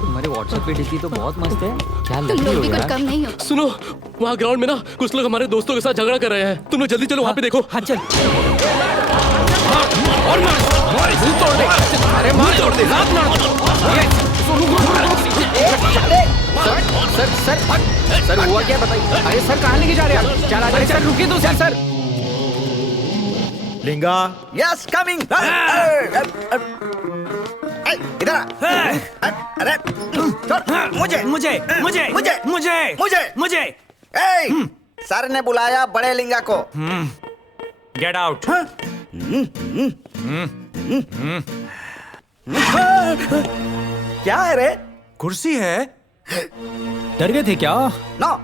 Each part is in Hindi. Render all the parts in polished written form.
तुम्हारे व्हाट्सएप पे डीपी तो बहुत मस्त है। क्या तुम लगी लोग हो भी कुछ यार? कम नहीं हो। सुनो, वहाँ ग्राउंड में ना कुछ लोग हमारे दोस्तों के साथ झगड़ा कर रहे हैं। तुम लोग जल्दी चलो, वहाँ पे देखो। हाँ चल। और मार, मुंह तोड़ दे। अरे मार तोड़ दे, लात मार। सर सर सर सर हुआ क्या बताइए? अरे सर कहाँ लेके जा रहे हैं आप? चला सर रुकिए तो सर। लिंगा, यस कमिंग। इधर आ। अरे छोड़ मुझे मुझे मुझे मुझे मुझे मुझे मुझे ए, सर ने बुलाया बड़े लिंगा को। Get out. क्या है रे? कुर्सी है। डर गए थे क्या? नो,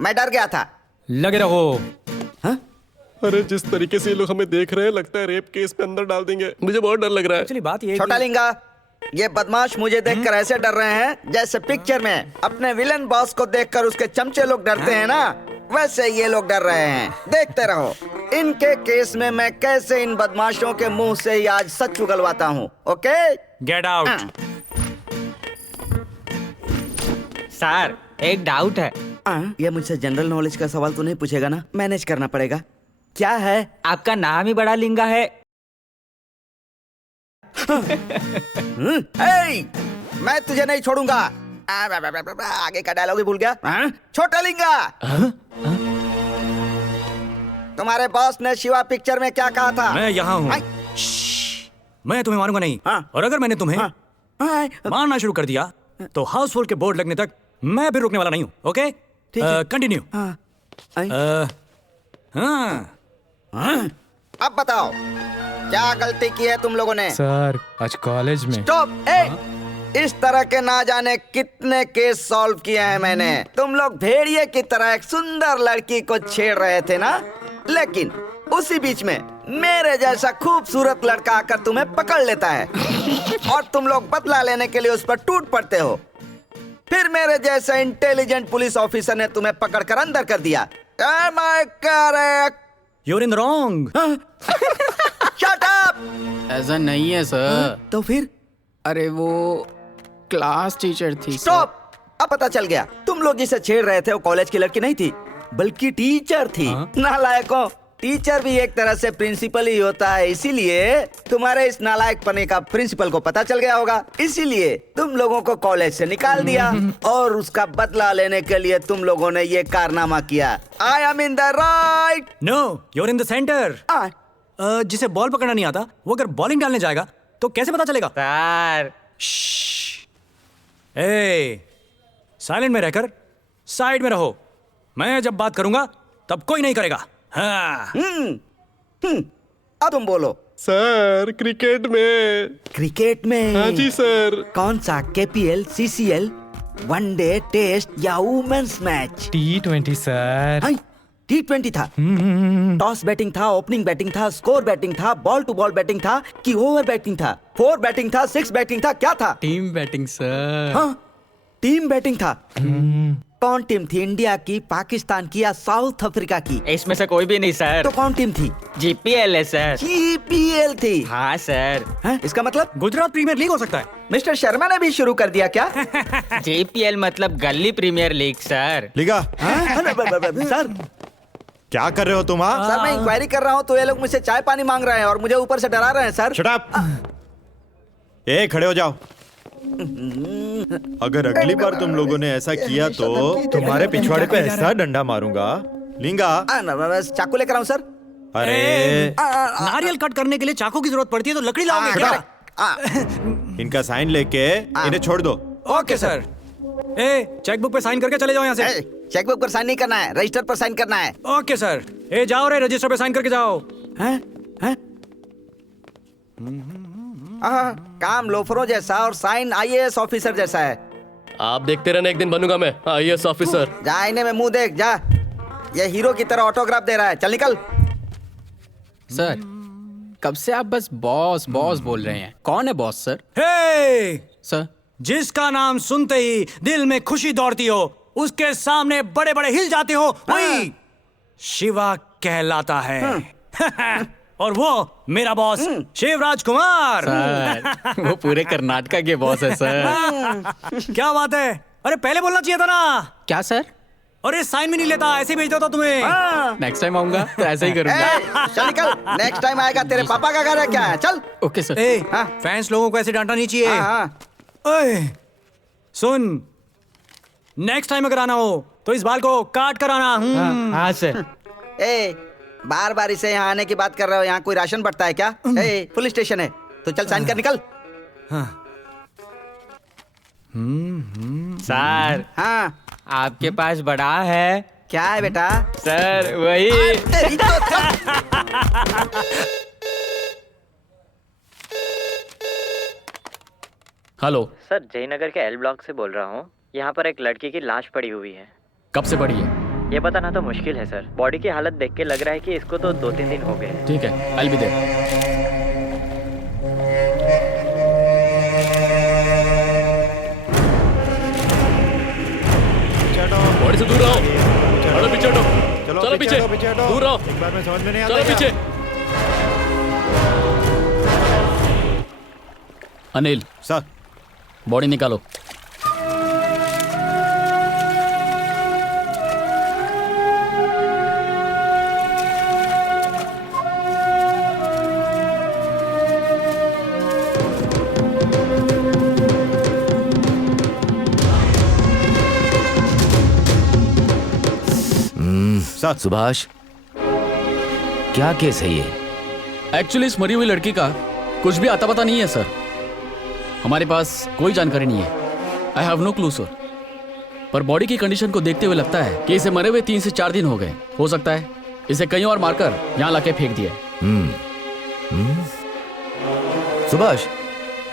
मैं डर गया था। लगे रहो। अरे जिस तरीके से ये लोग हमें देख रहे हैं, लगता है रेप केस पे अंदर डाल देंगे। मुझे बहुत डर लग रहा है। एक्चुअली बात ये है छोटा कि- लिंगा, ये बदमाश मुझे देखकर ऐसे डर रहे हैं जैसे पिक्चर में अपने विलन बॉस को देखकर उसके चमचे लोग डरते हैं ना, वैसे ये लोग डर रहे हैं। देखते रहो इनके केस में मैं कैसे इन बदमाशों के मुंह से ही आज सच उगलवाता हूँ। Okay, get out. सर एक डाउट है। ये मुझसे जनरल नॉलेज का सवाल तो नहीं पूछेगा ना? मैनेज करना पड़ेगा। क्या है? आपका नाम ही बड़ा लिंगा है। ए, मैं तुझे नहीं छोड़ूंगा। आगे का डायलॉग ही भूल गया। छोटा लिंगा, तुम्हारे बॉस ने शिवा पिक्चर में क्या कहा था? मैं यहाँ हूँ। मैं तुम्हें मारूंगा नहीं। हाँ। और अगर मैंने तुम्हें मारना शुरू कर दिया तो हाउसफुल के बोर्ड लगने तक मैं भी रुकने वाला नहीं हूँ। ओके, ठीक है। कंटिन्यू। अब बताओ क्या गलती की है तुम लोगों ने? सर आज कॉलेज में स्टॉप। इस तरह के ना जाने कितने केस सॉल्व किए हैं मैंने। तुम लोग भेड़िए की तरह एक सुंदर लड़की को छेड़ रहे थे ना, लेकिन उसी बीच में मेरे जैसा खूबसूरत लड़का आकर तुम्हें पकड़ लेता है और तुम लोग बदला लेने के लिए उस पर टूट पड़ते हो। फिर मेरे जैसे इंटेलिजेंट पुलिस ऑफिसर ने तुम्हें पकड़कर अंदर कर दिया। Am I correct? You're in the wrong. Shut up! ऐसा नहीं है सर। तो फिर? अरे वो क्लास टीचर थी। स्टॉप! अब पता चल गया तुम लोग जिसे छेड़ रहे थे वो कॉलेज की लड़की नहीं थी बल्कि टीचर थी। नालायकों, टीचर भी एक तरह से प्रिंसिपल ही होता है, इसीलिए तुम्हारे इस नालायक पने का प्रिंसिपल को पता चल गया होगा, इसीलिए तुम लोगों को कॉलेज से निकाल दिया और उसका बदला लेने के लिए तुम लोगों ने ये कारनामा किया। I am in the right. No, you're in the center. जिसे बॉल पकड़ना नहीं आता वो अगर बॉलिंग डालने जाएगा तो कैसे पता चलेगा? सर ए, साइलेंट में रहकर साइड में रहो। मैं जब बात करूंगा तब कोई नहीं करेगा। हाँ। अब तुम बोलो। सर क्रिकेट में। क्रिकेट में? हाँ जी सर। कौन सा? KPL, CCL, वनडे, टेस्ट या women's match? T20 sir. T20 था। टॉस बैटिंग था, ओपनिंग बैटिंग था, स्कोर बैटिंग था, बॉल टू बॉल बैटिंग था कि ओवर बैटिंग था, 4 बैटिंग था, 6 बैटिंग था, क्या था? Team batting sir. हाँ, टीम बैटिंग था। कौन टीम थी? इंडिया की, पाकिस्तान की या साउथ अफ्रीका की? इसमें से कोई भी नहीं सर। तो कौन टीम थी? GPL है सर। GPL थी? हाँ सर। है? इसका मतलब गुजरात प्रीमियर लीग हो सकता है। मिस्टर शर्मा ने भी शुरू कर दिया क्या? JPL मतलब गली प्रीमियर लीग सर। लिगा सर, क्या कर रहे हो तुम? हाँ सर मैं इंक्वायरी कर रहा हूँ तो ये लोग मुझसे चाय पानी मांग रहे हैं और मुझे ऊपर से डरा रहे हैं सर। Shut up. ए खड़े हो जाओ। अगर अगली बार तुम लोगों ने ऐसा किया तो तुम्हारे पिछवाड़े पे ऐसा डंडा मारूंगा। लिंगा चाकू लेकर आऊँ सर? अरे नारियल कट करने के लिए चाकू की जरूरत पड़ती है तो लकड़ी लाओगे क्या? इनका साइन लेके इन्हें छोड़ दो। Okay sir. ए, चेकबुक पे साइन करके चले जाओ यहाँ से। चेकबुक पर साइन नहीं करना है, रजिस्टर पर साइन करना है। Okay sir. ए, जाओ रे, रजिस्टर पे साइन करके जाओ। हैं? काम लोफरों जैसा और साइन IAS ऑफिसर जैसा है। आप देखते रहना, एक दिन बनूंगा मैं IAS ऑफिसर। जा आईने में मुंह देख, जा। ये हीरो की तरह ऑटोग्राफ दे रहा है, चल निकल। सर कब से आप बस बॉस बॉस बोल रहे हैं? कौन है बॉस सर? हे, सर जिसका नाम सुनते ही दिल में खुशी दौड़ती हो, उसके सामने बड़े बड़े हिल जाते हो, वही शिवा कहलाता है। और वो मेरा बॉस शिवराज कुमार। सर वो पूरे कर्नाटका के बॉस है सर। क्या बात है? अरे पहले बोलना चाहिए था ना। क्या सर? अरे साइन भी नहीं लेता, ऐसे भेज देता तुम्हें। नेक्स्ट टाइम आऊंगा तो ऐसे ही करूंगा। चल निकल, नेक्स्ट टाइम आएगा तेरे पापा का घर है क्या है? चल। Okay sir. ए, हाँ। फैंस लोगों को ऐसे डांटना नहीं चाहिए। ओए, सुन, नेक्स्ट टाइम अगर आना हो तो इस बाल को काट कर आना। हाँ सर। ए, बार बार इसे यहाँ आने की बात कर रहे हो, यहाँ कोई राशन बढ़ता है क्या? ए, पुलिस स्टेशन है, तो चल साइन कर निकल। सर हाँ, आपके पास बड़ा है क्या है बेटा? सर? वही तेरी तो हेलो सर, जयनगर के L ब्लॉक से बोल रहा हूँ। यहाँ पर एक लड़की की लाश पड़ी हुई है। कब से पड़ी है? ये बताना तो मुश्किल है सर। बॉडी की हालत देख के लग रहा है कि इसको तो 2-3 दिन हो गए हैं। ठीक है, I will be there. Body से दूर रहो। चलो पीछे हटो। चलो पीछे, दूर रहो। एक बार में समझ में नहीं आता। चलो पीछे। अनिल सर, बॉडी निकालो। सुभाष, क्या केस है ये? एक्चुअली इस मरी हुई लड़की का कुछ भी आता पता नहीं है सर। हमारे पास कोई जानकारी नहीं है। I have no clue sir. पर बॉडी की कंडीशन को देखते हुए लगता है कि इसे मरे हुए 3 से 4 दिन हो गए। हो सकता है इसे कहीं और मारकर यहाँ लाके फेंक दिया। सुभाष,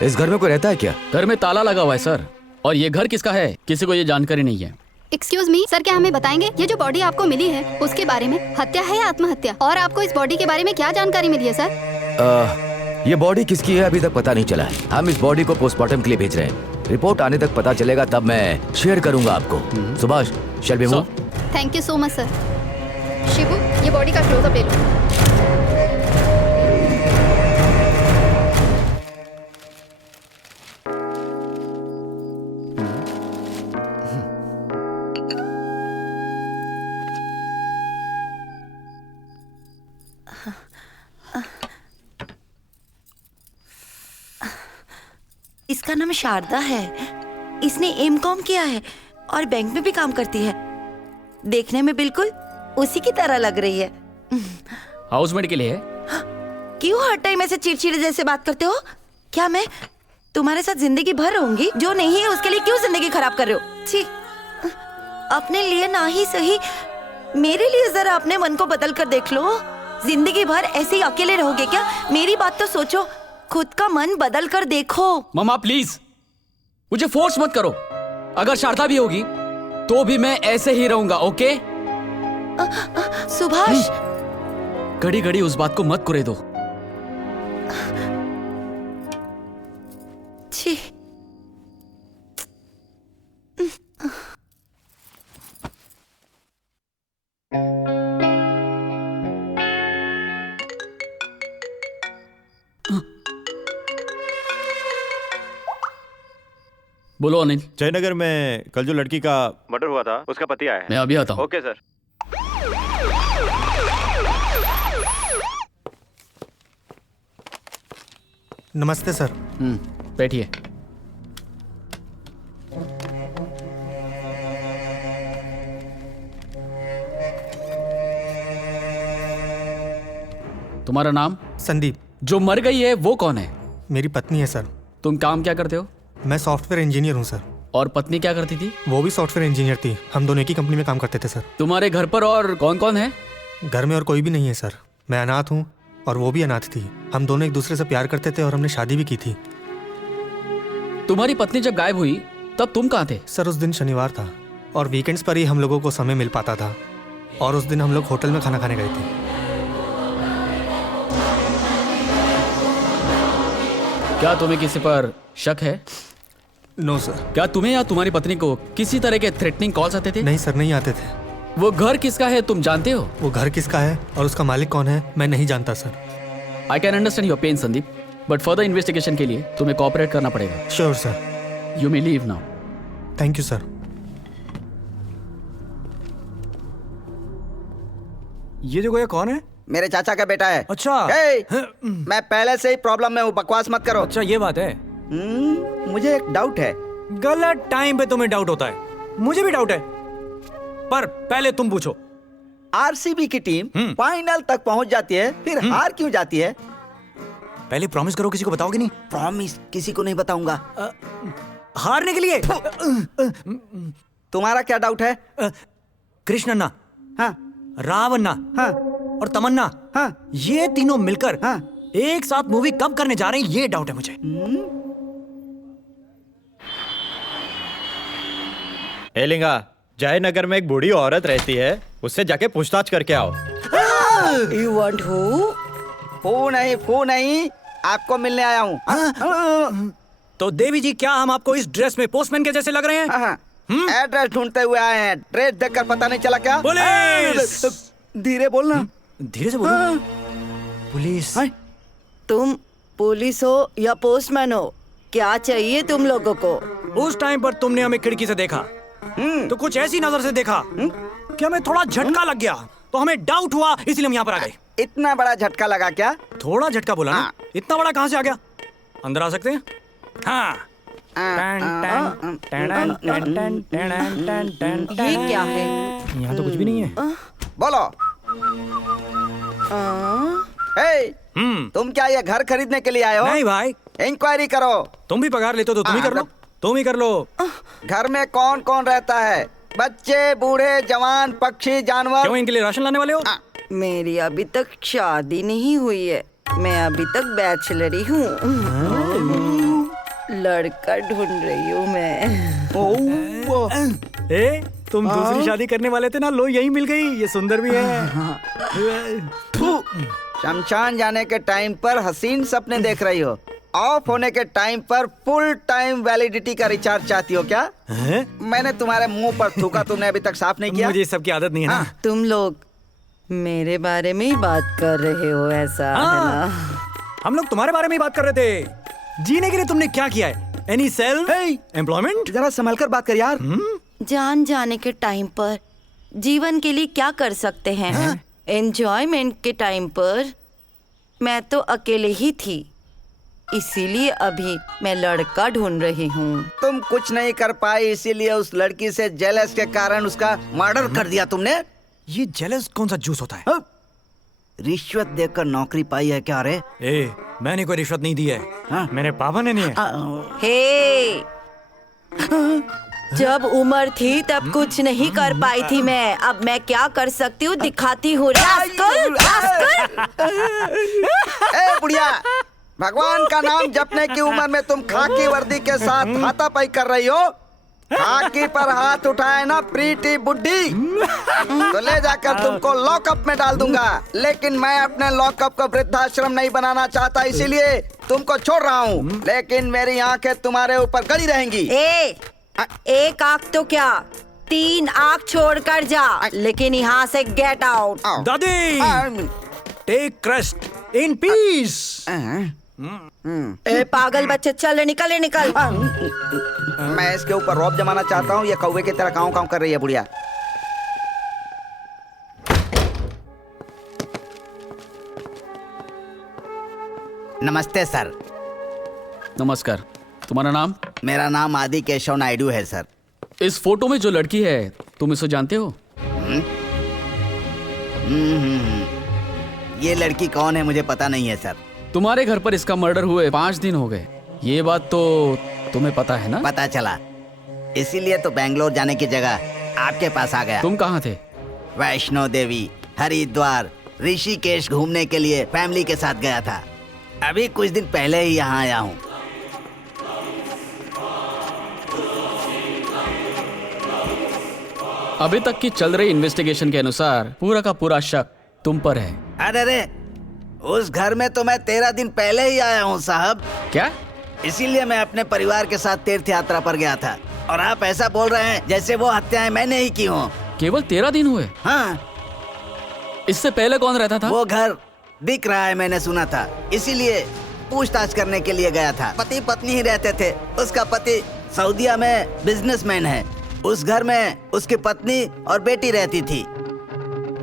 इस घर में कोई रहता है क्या? घर में ताला लगा हुआ है सर, और ये घर किसका है किसी को ये जानकारी नहीं है। एक्सक्यूज मी सर, क्या हमें बताएंगे ये जो बॉडी आपको मिली है उसके बारे में? हत्या है या आत्महत्या? और आपको इस बॉडी के बारे में क्या जानकारी मिली है सर? ये बॉडी किसकी है अभी तक पता नहीं चला है। हम इस बॉडी को पोस्टमार्टम के लिए भेज रहे हैं। रिपोर्ट आने तक पता चलेगा, तब मैं शेयर करूंगा आपको। Subhash, shall we move? Thank you so much sir. Shibu, ये बॉडी का क्लोजअप ले लो। इसका नाम शारदा है। इसने एमकॉम किया है और बैंक में भी काम करती है। देखने में बिल्कुल उसी की तरह लग रही है। हाउसमेट के लिए है। क्यों हर टाइम ऐसे चिड़चिड़े जैसे बात करते हो? क्या मैं तुम्हारे साथ जिंदगी भर रहूंगी? जो नहीं है उसके लिए क्यों जिंदगी खराब कर रहे हो? छी, अपने लिए ना ही सही मेरे लिए जरा अपने मन को बदल कर देख लो। जिंदगी भर ऐसे ही अकेले रहोगे क्या? मेरी बात तो सोचो, खुद का मन बदल कर देखो। मम्मा प्लीज मुझे फोर्स मत करो। अगर शारदा भी होगी तो भी मैं ऐसे ही रहूंगा, ओके? सुभाष, घड़ी घड़ी उस बात को मत करे दो। छी, बोलो अनिल। जयनगर में कल जो लड़की का मर्डर हुआ था उसका पति आया है। मैं अभी आता हूँ। Okay sir. नमस्ते सर। बैठिए। तुम्हारा नाम? संदीप। जो मर गई है वो कौन है? मेरी पत्नी है सर। तुम काम क्या करते हो? मैं सॉफ्टवेयर इंजीनियर हूँ सर। और पत्नी क्या करती थी? वो भी सॉफ्टवेयर इंजीनियर थी। हम दोनों एक ही कंपनी में काम करते थे सर। तुम्हारे घर पर और कौन कौन है? घर में और कोई भी नहीं है सर। मैं अनाथ हूँ और वो भी अनाथ थी। हम दोनों एक दूसरे से प्यार करते थे और हमने शादी भी की थी। तुम्हारी पत्नी जब गायब हुई तब तुम कहाँ थे? सर उस दिन शनिवार था और वीकेंड्स पर ही हम लोगों को समय मिल पाता था और उस दिन हम लोग होटल में खाना खाने गए थे। क्या तुम्हें किसी पर शक है? No sir. क्या तुम्हें या तुम्हारी पत्नी को किसी तरह के थ्रेटनिंग कॉल्स आते थे? नहीं सर, नहीं आते थे। वो घर किसका है तुम जानते हो? वो घर किसका है और उसका मालिक कौन है मैं नहीं जानता sir. I can understand your pain Sandeep, but further investigation के लिए तुम्हें कोऑपरेट करना पड़ेगा। Sure sir. You may leave now. Thank you sir. ये जो गोया कौन है? मेरे चाचा का बेटा है। अच्छा। मैं पहले से ही प्रॉब्लम में हूँ, बकवास मत करो। अच्छा ये बात है। मुझे एक डाउट है। गलत टाइम पे तुम्हें डाउट होता है, मुझे भी डाउट है, पर पहले तुम पूछो। आरसीबी की टीम फाइनल तक पहुंच जाती है, फिर हार क्यों जाती है? पहले प्रॉमिस करो किसी को बताओगे नहीं। प्रॉमिस किसी को नहीं बताऊंगा। हारने के लिए। तुम्हारा क्या डाउट है? कृष्णन्ना, हाँ, रावन्ना, हाँ, और तमन्ना, हाँ, ये तीनों मिलकर हाँ, एक साथ मूवी कब करने जा रहे हैं ये डाउट है मुझे। एलिंगा, जयनगर में एक बूढ़ी औरत रहती है, उससे जाके पूछताछ करके आओ। You want who? फू नहीं, आपको मिलने आया हूँ। तो देवी जी, क्या हम आपको इस ड्रेस में पोस्टमैन के जैसे लग रहे हैं? एड्रेस ढूंढते हुए आए हैं, ड्रेस देखकर पता नहीं चला क्या? पुलिस! धीरे बोलना। धीरे से बोलो। पुलिस। तुम पुलिस हो या पोस्टमैन हो? क्या चाहिए तुम लोगों को? उस टाइम पर तुमने हमें खिड़की से देखा तो कुछ ऐसी नजर से देखा कि हमें थोड़ा झटका लग गया, तो हमें डाउट हुआ, इसलिए हम यहाँ पर आ गए। इतना बड़ा झटका लगा क्या? थोड़ा झटका बोला ना, इतना बड़ा कहाँ से आ गया? अंदर आ सकते हैं? हाँ। ये क्या है? यहाँ तो कुछ भी नहीं है। बोलो। तुम क्या ये घर खरीदने के लिए आए हो? नहीं भाई। इंक्वायरी करो। तुम भी पगार लेते हो तो तुम ही कर लो। तुम ही कर लो। घर में कौन कौन रहता है? बच्चे, बूढ़े, जवान, पक्षी, जानवर। क्यों, इनके लिए राशन लाने वाले हो? मेरी अभी तक शादी नहीं हुई है, मैं अभी तक बैचलर ही हूँ। लड़का ढूंढ रही हूँ मैं। तुम दूसरी शादी करने वाले थे ना, लो यही मिल गई, ये सुंदर भी है। शमशान जाने के टाइम पर हसीन सपने देख रही हो, ऑफ होने के टाइम पर फुल टाइम वैलिडिटी का रिचार्ज चाहती हो क्या? मैंने तुम्हारे मुंह पर थूका, तुमने अभी तक साफ नहीं किया। मुझे सबकी आदत नहीं है ना। तुम लोग मेरे बारे में ही बात कर रहे हो ऐसा है ना? हम लोग तुम्हारे बारे में ही बात कर रहे थे। जीने के लिए तुमने क्या किया है? Any self employment? जरा संभल कर बात कर यार। जान जाने के टाइम पर जीवन के लिए क्या कर सकते हैं? एंजॉयमेंट के टाइम पर मैं तो अकेले ही थी, इसीलिए अभी मैं लड़का ढूंढ रही हूँ। तुम कुछ नहीं कर पाई, इसीलिए उस लड़की से जेलस के कारण उसका मर्डर कर दिया तुमने। ये जेलस कौन सा जूस होता है? रिश्वत देकर नौकरी पाई है क्या रे? मैंने कोई रिश्वत नहीं दी है। मेरे पापा ने नहीं है। हे, जब उम्र थी तब कुछ नहीं कर पाई थी मैं, अब मैं क्या कर सकती हूँ दिखाती हूँ। Rascal, rascal. ए बुढ़िया, भगवान का नाम जपने की उम्र में तुम खाकी वर्दी के साथ हाथापाई कर रही हो। खाकी पर हाथ उठाए ना प्रीति बुड्ढी, तो ले जाकर तुमको लॉकअप में डाल दूंगा। लेकिन मैं अपने लॉकअप को वृद्धाश्रम नहीं बनाना चाहता, इसीलिए तुमको छोड़ रहा हूँ। लेकिन मेरी आंखें तुम्हारे ऊपर गड़ी रहेंगी। एक आंख तो क्या, 3 आंख छोड़ कर जा, लेकिन यहाँ से गेट आउट। दादी, टेक रेस्ट इन पीस। ए पागल बच्चे, चल निकल निकल। मैं इसके ऊपर रौब जमाना चाहता हूँ, ये कौवे की तरह काऊ काऊ कर रही है बुढ़िया। नमस्ते सर। नमस्कार। तुम्हारा नाम? मेरा नाम आदि केशव नायडू है सर। इस फोटो में जो लड़की है, तुम इसे जानते हो? ये लड़की कौन है मुझे पता नहीं है सर। तुम्हारे घर पर इसका मर्डर हुए 5 दिन हो गए, ये बात तो तुम्हें पता है ना? पता चला, इसीलिए तो बेंगलोर जाने की जगह आपके पास आ गया। तुम कहाँ थे? वैष्णो देवी, हरिद्वार, ऋषिकेश घूमने के लिए फैमिली के साथ गया था। अभी कुछ दिन पहले ही यहाँ आया हूँ। अभी तक की चल रही इन्वेस्टिगेशन के अनुसार पूरा का पूरा शक तुम पर है। अरे उस घर में तो मैं 13 दिन पहले ही आया हूँ साहब। क्या? इसीलिए मैं अपने परिवार के साथ तीर्थ यात्रा पर गया था, और आप ऐसा बोल रहे हैं जैसे वो हत्याएं मैंने ही की हों। केवल 13 दिन हुए? हाँ। इससे पहले कौन रहता था? वो घर दिख रहा है, मैंने सुना था, इसीलिए पूछताछ करने के लिए गया था। पति पत्नी ही रहते थे। उसका पति सऊदीया में बिजनेसमैन है। उस घर में उसकी पत्नी और बेटी रहती थी।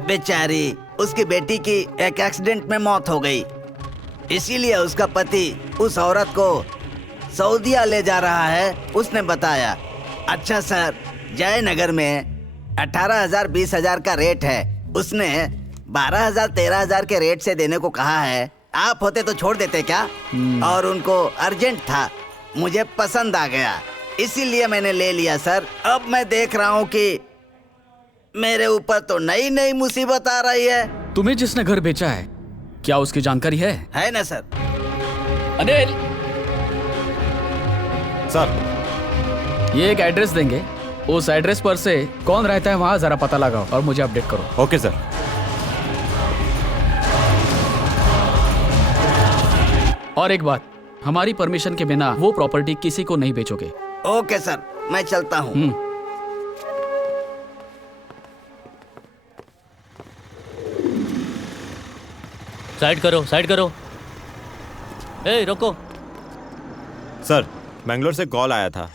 बेचारी, उसकी बेटी की एक एक्सीडेंट में मौत हो गई, इसीलिए उसका पति उस औरत को सऊदीया ले जा रहा है, उसने बताया। अच्छा सर, जयनगर में 18,000 20,000 का रेट है, उसने 12,000 13,000 के रेट से देने को कहा है। आप होते तो छोड़ देते क्या? और उनको अर्जेंट था, मुझे पसंद आ गया, इसीलिए मैंने ले लिया सर। अब मैं देख रहा हूँ कि मेरे ऊपर तो नई नई मुसीबत आ रही है। तुम्हें जिसने घर बेचा है, क्या उसकी जानकारी है? है ना सर। अनिल सर, ये एक एड्रेस देंगे, उस एड्रेस पर से कौन रहता है वहां जरा पता लगाओ और मुझे अपडेट करो। Okay sir. और एक बात, हमारी परमिशन के बिना वो प्रॉपर्टी किसी को नहीं बेचोगे। ओके सर, मैं चलता हूँ। साइड करो, साइड करो। ए रोको। सर, बेंगलोर से कॉल आया था।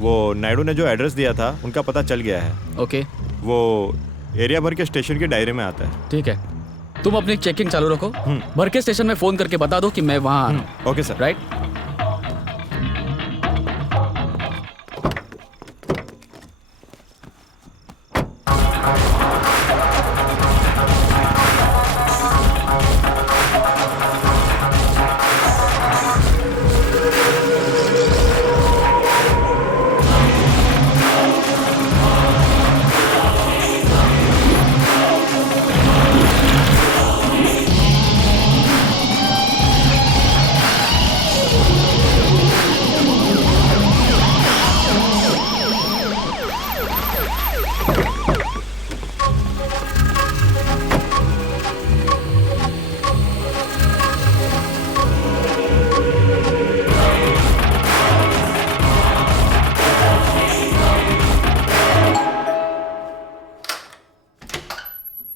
वो नायडू ने जो एड्रेस दिया था उनका पता चल गया है। ओके। वो एरिया भर के स्टेशन की डायरी में आता है। ठीक है, तुम अपनी चेकिंग चालू रखो। भर के स्टेशन में फोन करके बता दो कि मैं वहाँ आ रहा हूँ। Okay sir. राइट।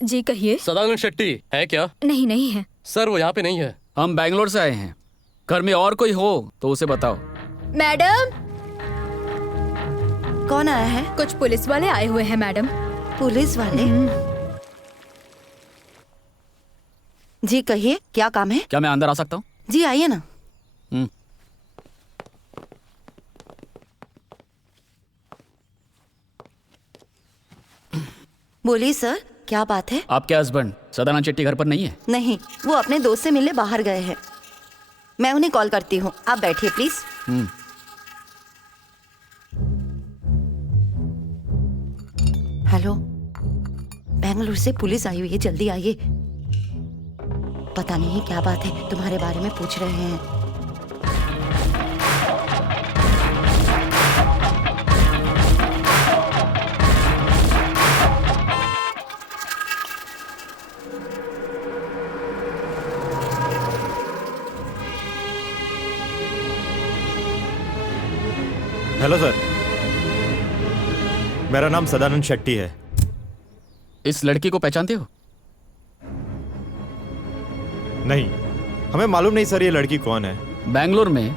जी कहिए। सदानंद शेट्टी है क्या? नहीं, नहीं है सर, वो यहाँ पे नहीं है। हम बैंगलोर से आए हैं, घर में और कोई हो तो उसे बताओ। मैडम। कौन आया है? कुछ पुलिस वाले आए हुए हैं मैडम। पुलिस वाले? जी कहिए, क्या काम है? क्या मैं अंदर आ सकता हूँ? जी आइए ना। बोलिए सर, क्या बात है? आपके हस्बैंड सदानंद शेट्टी घर पर नहीं है? नहीं, वो अपने दोस्त से मिलने बाहर गए हैं। मैं उन्हें कॉल करती हूँ, आप बैठिए प्लीज। हेलो, बेंगलुरु से पुलिस आई हुई है, जल्दी आइए। पता नहीं क्या बात है, तुम्हारे बारे में पूछ रहे हैं। हेलो सर, मेरा नाम सदानंद शेट्टी है। इस लड़की को पहचानते हो? नहीं, हमें मालूम नहीं सर ये लड़की कौन है। बैंगलोर में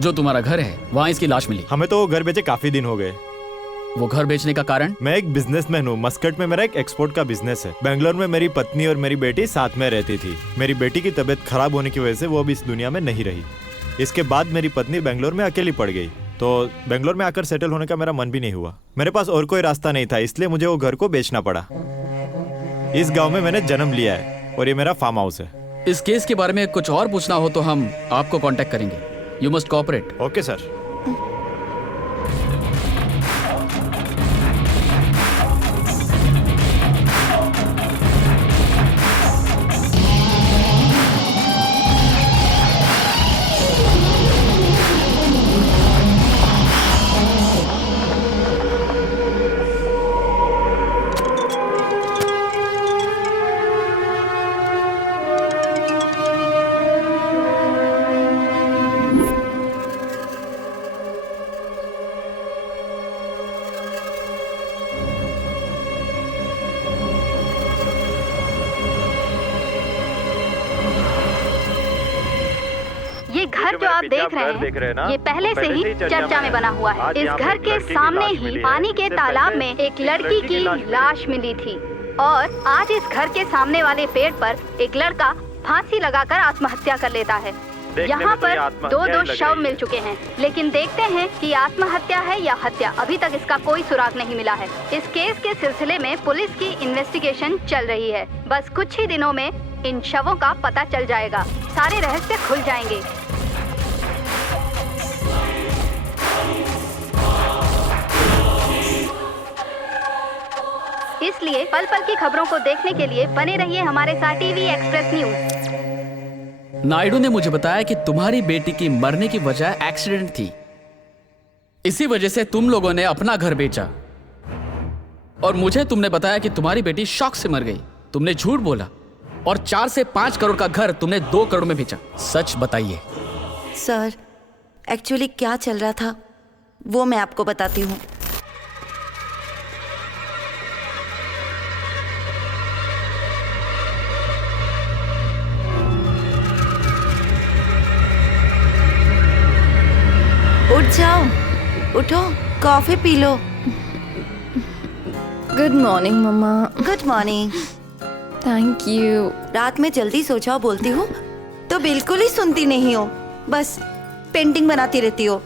जो तुम्हारा घर है वहाँ इसकी लाश मिली। हमें तो वो घर बेचे काफी दिन हो गए। वो घर बेचने का कारण? मैं एक बिजनेसमैन हूँ। मस्कट में मेरा एक एक्सपोर्ट का बिजनेस है। बैंगलोर में मेरी पत्नी और मेरी बेटी साथ में रहती थी। मेरी बेटी की तबीयत खराब होने की वजह से वो अब इस दुनिया में नहीं रही। इसके बाद मेरी पत्नी बैंगलोर में अकेली पड़ गई, तो बैंगलोर में आकर सेटल होने का मेरा मन भी नहीं हुआ। मेरे पास और कोई रास्ता नहीं था, इसलिए मुझे वो घर को बेचना पड़ा। इस गांव में मैंने जन्म लिया है और ये मेरा फार्म हाउस है। इस केस के बारे में कुछ और पूछना हो तो हम आपको कांटेक्ट करेंगे। You must cooperate. Okay sir. ये घर जो आप देख रहे हैं, ये पहले से ही चर्चा में बना हुआ है। इस घर के सामने ही पानी के तालाब में एक लड़की की लाश मिली थी और आज इस घर के सामने वाले पेड़ पर एक लड़का फांसी लगाकर आत्महत्या कर लेता है। यहाँ पर दो शव मिल चुके हैं, लेकिन देखते हैं कि आत्महत्या है या हत्या। अभी तक इसका कोई सुराग नहीं मिला है। इस केस के सिलसिले में पुलिस की इन्वेस्टिगेशन चल रही है। बस कुछ ही दिनों में इन शवों का पता चल जाएगा, सारे रहस्य खुल जाएंगे। इसलिए पल पल की खबरों को देखने के लिए बने रहिए हमारे साथ टीवी एक्सप्रेस न्यूज। नायडू ने मुझे बताया कि तुम्हारी बेटी की मरने की वजह एक्सीडेंट थी। इसी वजह से तुम लोगों ने अपना घर बेचा और मुझे तुमने बताया कि तुम्हारी बेटी शॉक से मर गई। तुमने झूठ बोला और 4 से 5 करोड़ का घर तुमने 2 करोड़ में बेचा। सच बताइए। सर, एक्चुअली क्या चल रहा था वो मैं आपको बताती हूँ। उठ जाओ, उठो, कॉफी पी लो। Good morning mama. Good morning. Thank you. रात में जल्दी सो जाओ बोलती हूँ तो बिल्कुल ही सुनती नहीं हो, बस पेंटिंग बनाती रहती हो।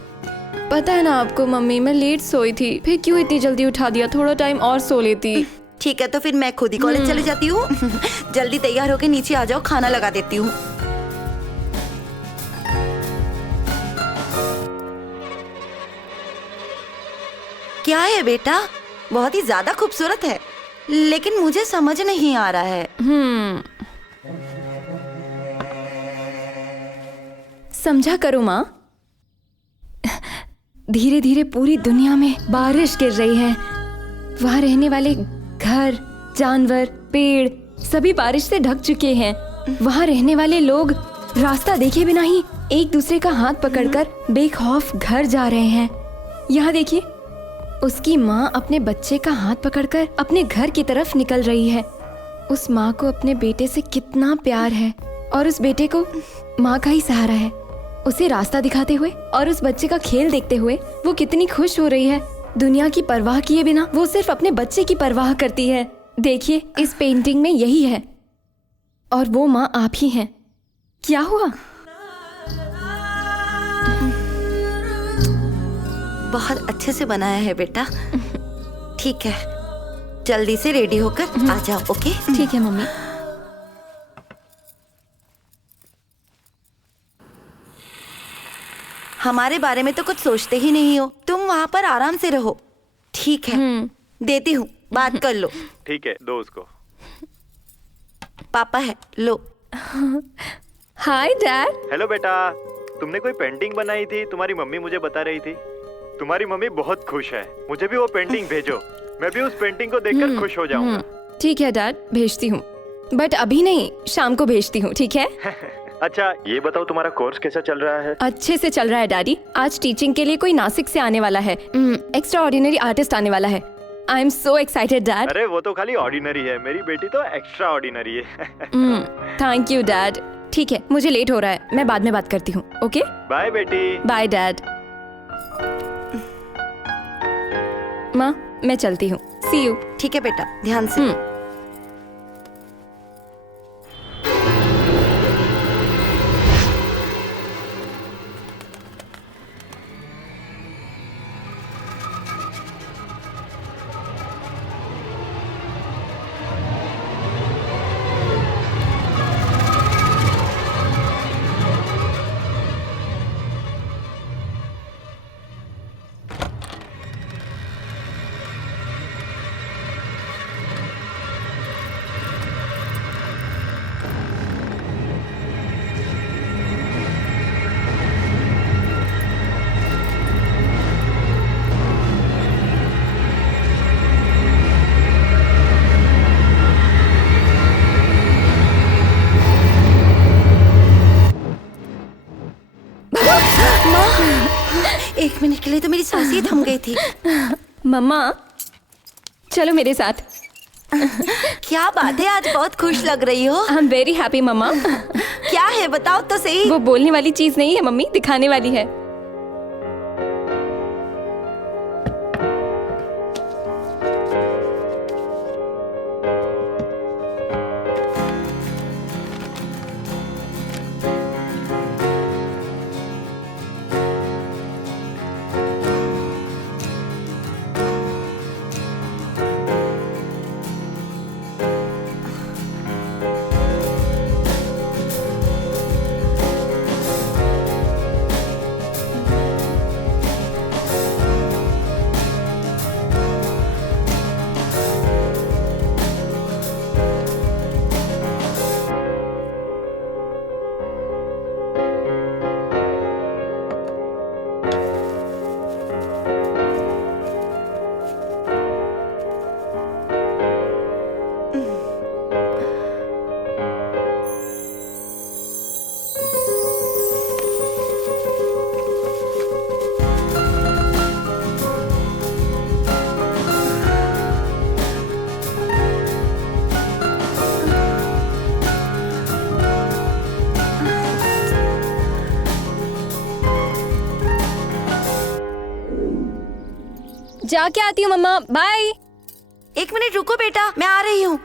पता है ना आपको मम्मी, मैं लेट सोई थी, फिर क्यों इतनी जल्दी उठा दिया? थोड़ा टाइम और सो लेती। ठीक है, तो फिर मैं खुद ही कॉलेज चली जाती हूँ। जल्दी तैयार होके नीचे आ जाओ, खाना लगा देती हूँ। क्या है बेटा? बहुत ही ज्यादा खूबसूरत है, लेकिन मुझे समझ नहीं आ रहा है। समझा करो माँ। धीरे धीरे पूरी दुनिया में बारिश गिर रही है। वहाँ रहने वाले घर, जानवर, पेड़ सभी बारिश से ढक चुके हैं। वहाँ रहने वाले लोग रास्ता देखे बिना ही एक दूसरे का हाथ पकड़कर बेखौफ घर जा रहे हैं। यहाँ देखिए, उसकी माँ अपने बच्चे का हाथ पकड़कर अपने घर की तरफ निकल रही है। उस माँ को अपने बेटे से कितना प्यार है और उस बेटे को माँ का ही सहारा है। उसे रास्ता दिखाते हुए और उस बच्चे का खेल देखते हुए वो कितनी खुश हो रही है। दुनिया की परवाह किए बिना वो सिर्फ अपने बच्चे की परवाह करती है। देखिए, इस पेंटिंग में यही है और वो माँ आप ही हैं। क्या हुआ? बहुत अच्छे से बनाया है बेटा। ठीक है, जल्दी से रेडी होकर आ जाओ। ओके? ठीक है मम्मी। हमारे बारे में तो कुछ सोचते ही नहीं हो। तुम वहाँ पर आराम से रहो। ठीक है, देती हूँ, बात कर लो। ठीक है, दो उसको। पापा है, लो। Hi dad. हेलो बेटा, तुमने कोई पेंटिंग बनाई थी, तुम्हारी मम्मी मुझे बता रही थी। तुम्हारी मम्मी बहुत खुश है। मुझे भी वो पेंटिंग भेजो, मैं भी उस पेंटिंग को देखकर खुश हो जाऊंगा। ठीक है डैड, भेजती हूँ, बट अभी नहीं, शाम को भेजती हूँ। ठीक है? अच्छा ये बताओ, तुम्हारा कोर्स कैसा चल रहा है? अच्छे से चल रहा है डैडी। आज टीचिंग के लिए कोई नासिक से आने वाला है, एक्स्ट्रा ऑर्डिनरी आर्टिस्ट आने वाला है। I am so excited dad. अरे वो तो खाली ऑर्डिनरी है, मेरी बेटी तो एक्स्ट्रा ऑर्डिनरी है। Thank you dad. ठीक है, मुझे लेट हो रहा है, मैं बाद में बात करती हूँ। ओके, बाय बेटी। Bye dad. माँ मैं चलती हूँ, सी यू। ठीक है बेटा, ध्यान से। एक मिनट के लिए तो मेरी सांस ही थम गई थी। मम्मा चलो मेरे साथ। क्या बात है, आज बहुत खुश लग रही हो। आई एम वेरी हैप्पी मम्मा। क्या है बताओ तो सही। वो बोलने वाली चीज नहीं है मम्मी, दिखाने वाली है। जाके आती हूँ मम्मा, बाय। एक मिनट रुको बेटा, मैं आ रही हूँ।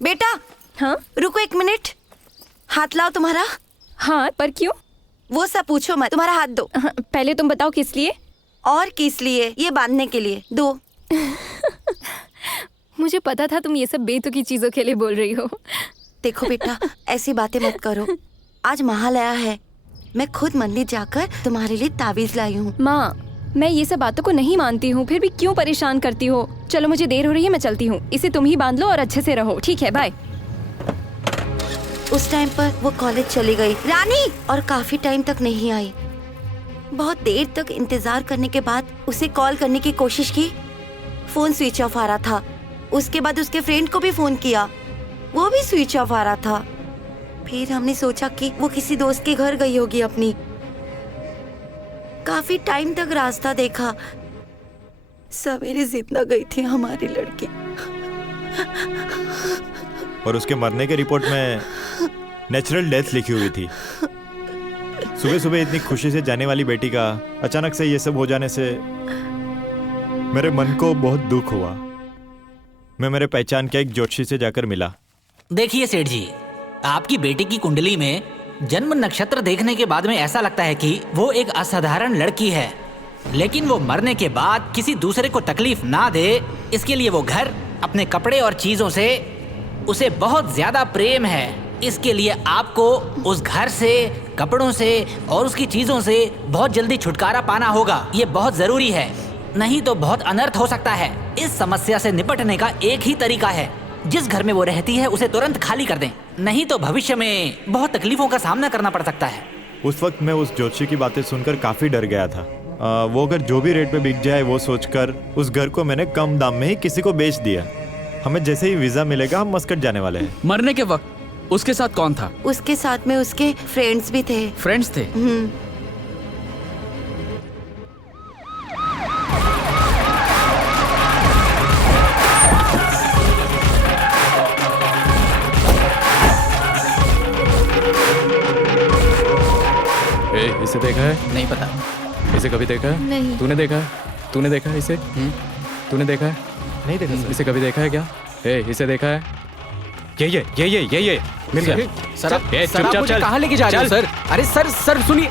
बेटा हाँ रुको एक मिनट, हाथ लाओ तुम्हारा। हाँ पर क्यों? वो सब पूछो मत, तुम्हारा हाथ दो। पहले तुम बताओ किस लिए? और किस लिए? ये बांधने के लिए। दो। मुझे पता था तुम ये सब बेतुकी चीजों के लिए बोल रही हो। देखो बेटा, ऐसी बातें मत करो। आज महालया है, मैं खुद मंदिर जाकर तुम्हारे लिए ताबीज लाई हूँ। माँ मैं ये सब बातों को नहीं मानती हूँ, फिर भी क्यों परेशान करती हो? चलो मुझे देर हो रही है, मैं चलती हूँ। इसे तुम ही बांध लो और अच्छे से रहो, ठीक है? बाय। उस टाइम पर वो कॉलेज चली गई रानी, और काफी टाइम तक नहीं आई। बहुत देर तक इंतजार करने के बाद उसे कॉल करने की कोशिश की, फोन स्विच ऑफ आ रहा था। उसके बाद उसके फ्रेंड को भी फोन किया, वो भी स्विच ऑफ आ रहा था। फिर हमने सोचा कि वो किसी दोस्त के घर गई होगी अपनी। काफी टाइम तक रास्ता देखा, सवेरे जिंदा गई थी हमारी लड़की। और उसके मरने के रिपोर्ट में नेचुरल डेथ लिखी हुई थी। सुबह सुबह इतनी खुशी से जाने वाली बेटी का अचानक से ये सब हो जाने से मेरे मन को बहुत दुख हुआ। मैं मेरे पहचान के एक ज्योतिषी से जाकर मिला। देखिए सेठ जी, आपकी बेटी की कुंडली में जन्म नक्षत्र देखने के बाद में ऐसा लगता है कि वो एक असाधारण लड़की है, लेकिन वो मरने के बाद किसी दूसरे को तकलीफ ना दे, इसके लिए वो घर, अपने कपड़े और चीजों से उसे बहुत ज्यादा प्रेम है। इसके लिए आपको उस घर से, कपड़ों से और उसकी चीजों से बहुत जल्दी छुटकारा पाना होगा। ये बहुत जरूरी है, नहीं तो बहुत अनर्थ हो सकता है। इस समस्या से निपटने का एक ही तरीका है, जिस घर में वो रहती है उसे तुरंत खाली कर दें, नहीं तो भविष्य में बहुत तकलीफों का सामना करना पड़ सकता है। उस वक्त मैं उस ज्योतिषी की बातें सुनकर काफी डर गया था। वो अगर जो भी रेट पे बिक जाए वो सोचकर उस घर को मैंने कम दाम में ही किसी को बेच दिया। हमें जैसे ही वीजा मिलेगा हम मस्कट जाने वाले हैं। मरने के वक्त उसके साथ कौन था? उसके साथ में उसके फ्रेंड्स भी थे। फ्रेंड्स थे? इसे देखा है? नहीं पता। इसे कभी देखा है? नहीं। तूने देखा है? तूने देखा है इसे? तूने देखा है? नहीं देखा सर। इसे कभी देखा है क्या? इसे देखा है? ये मिल गया। सर आप मुझे कहाँ लेके जा रहे हो सर? अरे सर सुनिए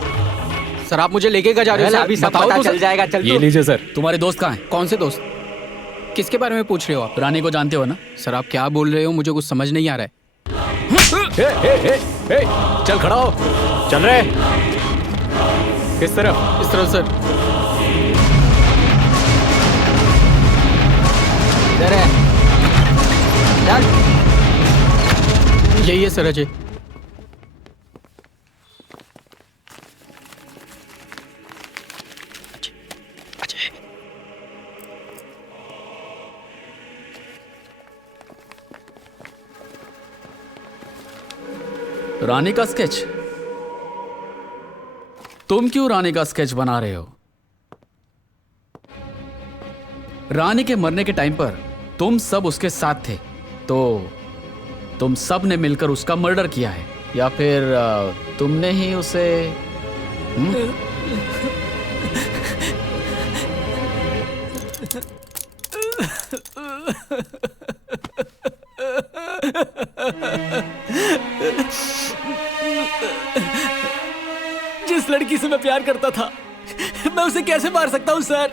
सर, आप मुझे लेके जा रहे हो सर? अभी सब बताओ पता तो चल सर। जाएगा, चल ये लीजिए सर। तुम्हारे दोस्त कहाँ हैं? कौन से दोस्त? किसके बारे में पूछ रहे हो आप? रानी को जानते हो ना? सर आप क्या बोल रहे हो, मुझे कुछ समझ नहीं आ रहा है। चल खड़ा हो। चल रहे। किस तरफ? इस तरफ सर। इधर है, चल। यही है सर अजय। रानी का स्केच? तुम क्यों रानी का स्केच बना रहे हो? रानी के मरने के टाइम पर तुम सब उसके साथ थे, तो तुम सब ने मिलकर उसका मर्डर किया है, या फिर तुमने ही उसे जिस लड़की से मैं प्यार करता था, मैं उसे कैसे मार सकता हूँ sir?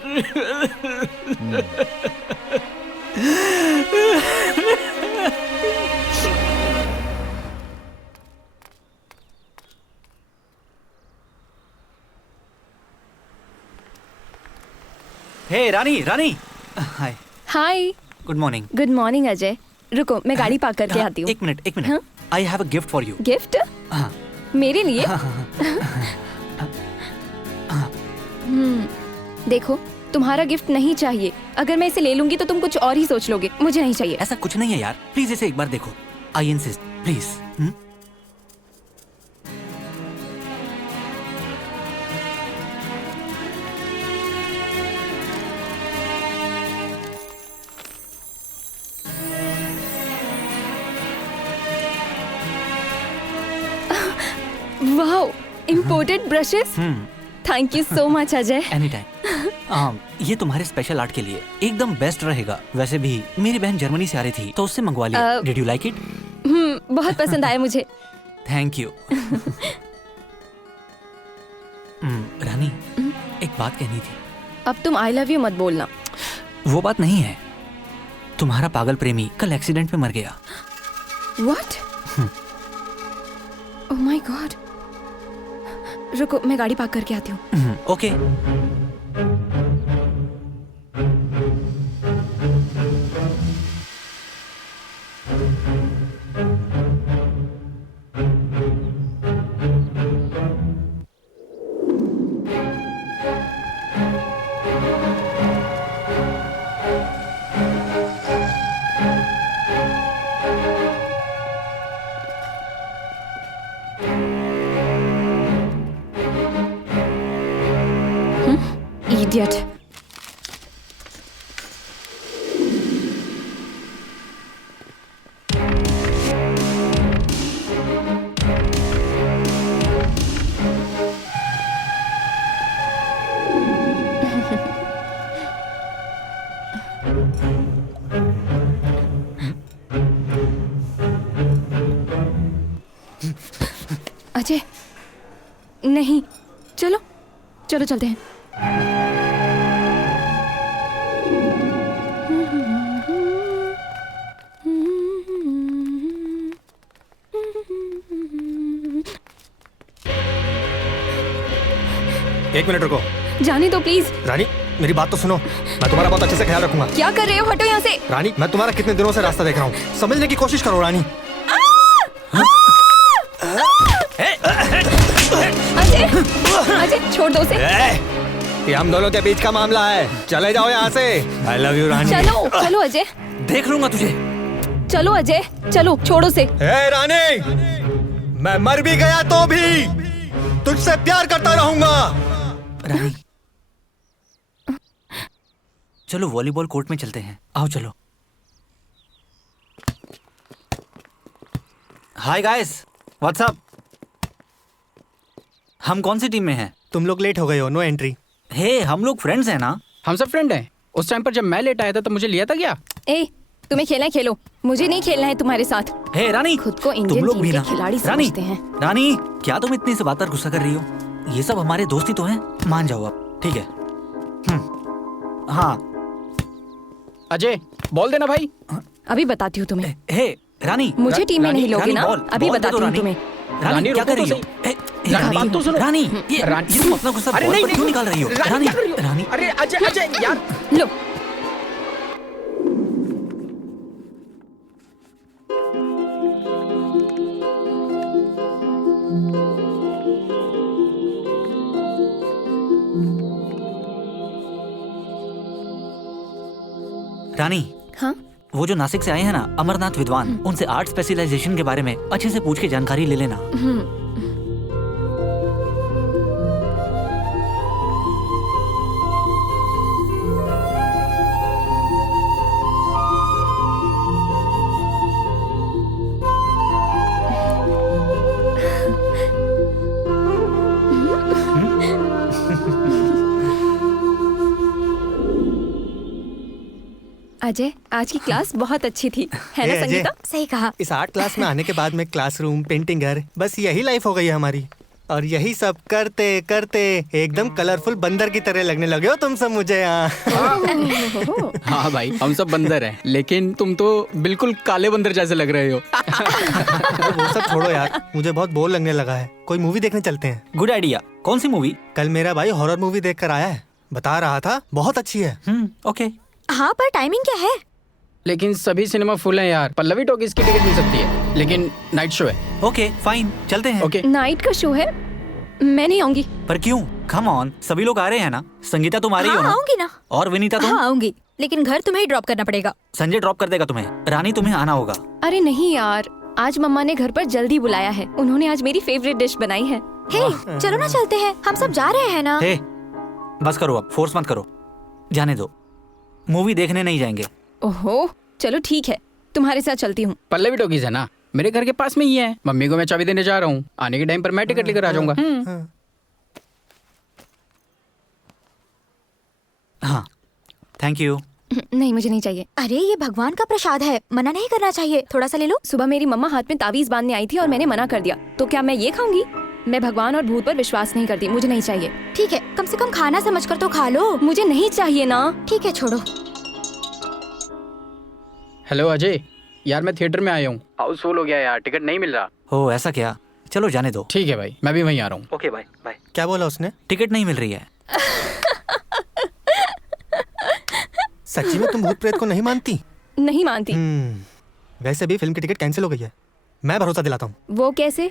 Hey Rani, Rani. Hi. Hi. Good morning. Good morning Ajay. रुको मैं गाड़ी पार्क करके आती हूँ। एक minute. I have a gift for you. Gift? मेरे लिए? देखो तुम्हारा गिफ्ट नहीं चाहिए। अगर मैं इसे ले लूंगी तो तुम कुछ और ही सोच लोगे। मुझे नहीं चाहिए। ऐसा कुछ नहीं है यार, प्लीज इसे एक बार देखो। I insist, please. Wow, imported brushes. Thank you so much Ajay. Any time. ये तुम्हारे स्पेशल आर्ट के लिए एकदम बेस्ट रहेगा। वैसे भी मेरी बहन जर्मनी से आ रही थी तो उससे मंगवा लिया। Did you like it? बहुत पसंद आया मुझे। Thank you. रानी, एक बात कहनी थी। अब तुम आई लव यू मत बोलना। वो बात नहीं है, तुम्हारा पागल प्रेमी कल एक्सीडेंट में मर गया। व्हाट? Oh my God. रुको मैं गाड़ी पार्क करके आती हूँ। ओके। अजय नहीं, चलो चलो चलते हैं। एक मिनट रुको। जाने दो प्लीज। रानी मेरी बात तो सुनो, मैं तुम्हारा बहुत अच्छे से ख्याल रखूंगा। क्या कर रहे हो, हटो यहाँ से। रानी मैं तुम्हारा कितने दिनों से रास्ता देख रहा हूँ, समझने की कोशिश करो रानी। अजय अजय छोड़ दो उसे। ये हम दोनों के बीच का मामला है, चले जाओ यहाँ से। आई लव यू रानी। चलो चलो अजय, देख लूंगा तुझे। चलो अजय चलो, छोड़ो से। रानी मैं मर भी गया तो भी तुझसे प्यार करता रहूंगा। रानी चलो वॉलीबॉल कोर्ट में चलते हैं, आओ चलो। Hi guys, what's up? हम कौन सी टीम में हैं? तुम लोग लेट हो गए हो, नो एंट्री। हे हम लोग फ्रेंड्स हैं ना? हम सब फ्रेंड हैं। उस टाइम पर जब मैं लेट आया था तो मुझे लिया था क्या? ए तुम्हें खेलना है खेलो, मुझे नहीं खेलना है तुम्हारे साथ। हे रानी, खुद को तुम इंडियन लोग टीम भी के ना खिलाड़ी रानी, समझते हैं। रानी क्या तुम इतनी सी बात पर गुस्सा कर रही हो? ये सब हमारे दोस्ती तो हैं, मान जाओ आप, ठीक है? हाँ अजय बॉल देना भाई। अभी बताती हूँ तुम्हें। हे रानी, मुझे टीम में नहीं लोगे ना? अभी बताती हूँ तुम्हें। रानी क्या कर रही हो? रानी बात तो सुनो। रानी ये तुम अपना गुस्सा बॉल पर क्यों निकाल रही हो? रानी रानी अरे अजय अजय यार लो। रानी हाँ वो जो नासिक से आए हैं ना, अमरनाथ विद्वान, उनसे आर्ट स्पेशलाइजेशन के बारे में अच्छे से पूछ के जानकारी ले लेना। अजय आज की क्लास बहुत अच्छी थी, है ना अजय, संगीता? सही कहा। इस आर्ट क्लास में आने के बाद में क्लासरूम, पेंटिंग घर, बस यही लाइफ हो गई है हमारी। और यही सब करते करते एकदम कलरफुल बंदर की तरह लगने लगे हो तुम सब मुझे यहाँ। हाँ भाई हम सब बंदर हैं, लेकिन तुम तो बिल्कुल काले बंदर जैसे लग रहे हो। वो सब छोड़ो यार, मुझे बहुत बोर लगने लगा है, कोई मूवी देखने चलते हैं। Good idea. कौन सी मूवी? कल मेरा भाई हॉरर मूवी देख कर आया है, बता रहा था बहुत अच्छी है। ओके। हाँ पर टाइमिंग क्या है? लेकिन सभी सिनेमा फुल हैं यार। पल्लवी टॉकीज की टिकट मिल सकती है, लेकिन नाइट शो है। ओके फाइन, चलते हैं। ओके नाइट का शो है, मैं नहीं आऊंगी। पर क्यों? कम ऑन, सभी लोग आ रहे हैं ना। संगीता तुम आ रही हो ना? आऊंगी ना। और विनीता तुम? हाँ आऊंगी, लेकिन घर तुम्हें ही ड्रॉप करना पड़ेगा। संजय ड्रॉप कर देगा तुम्हें। रानी तुम्हें आना होगा। अरे नहीं यार, आज मम्मा ने घर पर जल्दी बुलाया है, उन्होंने आज मेरी फेवरेट डिश बनाई है। हे चलो ना चलते हैं, हम सब जा रहे हैं ना। हे बस करो, अब फोर्स मत करो, जाने दो, मूवी देखने नहीं जाएंगे। ओहो चलो ठीक है, तुम्हारे साथ चलती हूँ। पल्लवी टॉकीज है ना, मेरे घर के पास में ही है। मम्मी को मैं चाबी देने जा रहा हूँ, आने के टाइम पर मैं टिकट लेकर आ जाऊंगा। हाँ थैंक यू। नहीं मुझे नहीं चाहिए। अरे ये भगवान का प्रसाद है, मना नहीं करना चाहिए, थोड़ा सा ले लो। सुबह मेरी मम्मा हाथ में तावीज बांधने आई थी और मैंने मना कर दिया, तो क्या मैं ये खाऊंगी? मैं भगवान और भूत पर विश्वास नहीं करती, मुझे नहीं चाहिए। ठीक है, कम से कम खाना समझकर तो खा लो। मुझे नहीं चाहिए ना। ठीक है छोड़ो। हेलो अजय, यार मैं थिएटर में आया हूँ, हाउसफुल हो गया यार, टिकट नहीं मिल रहा। हो ऐसा क्या? चलो जाने दो। ठीक है भाई, मैं भी वहीं आ रहा हूँ। Okay bye bye. क्या बोला उसने? टिकट नहीं मिल रही है। सच्ची में तुम भूत प्रेत को नहीं मानती? नहीं मानती। वैसे भी फिल्म की टिकट कैंसिल हो गई है, मैं भरोसा दिलाता हूँ। वो कैसे?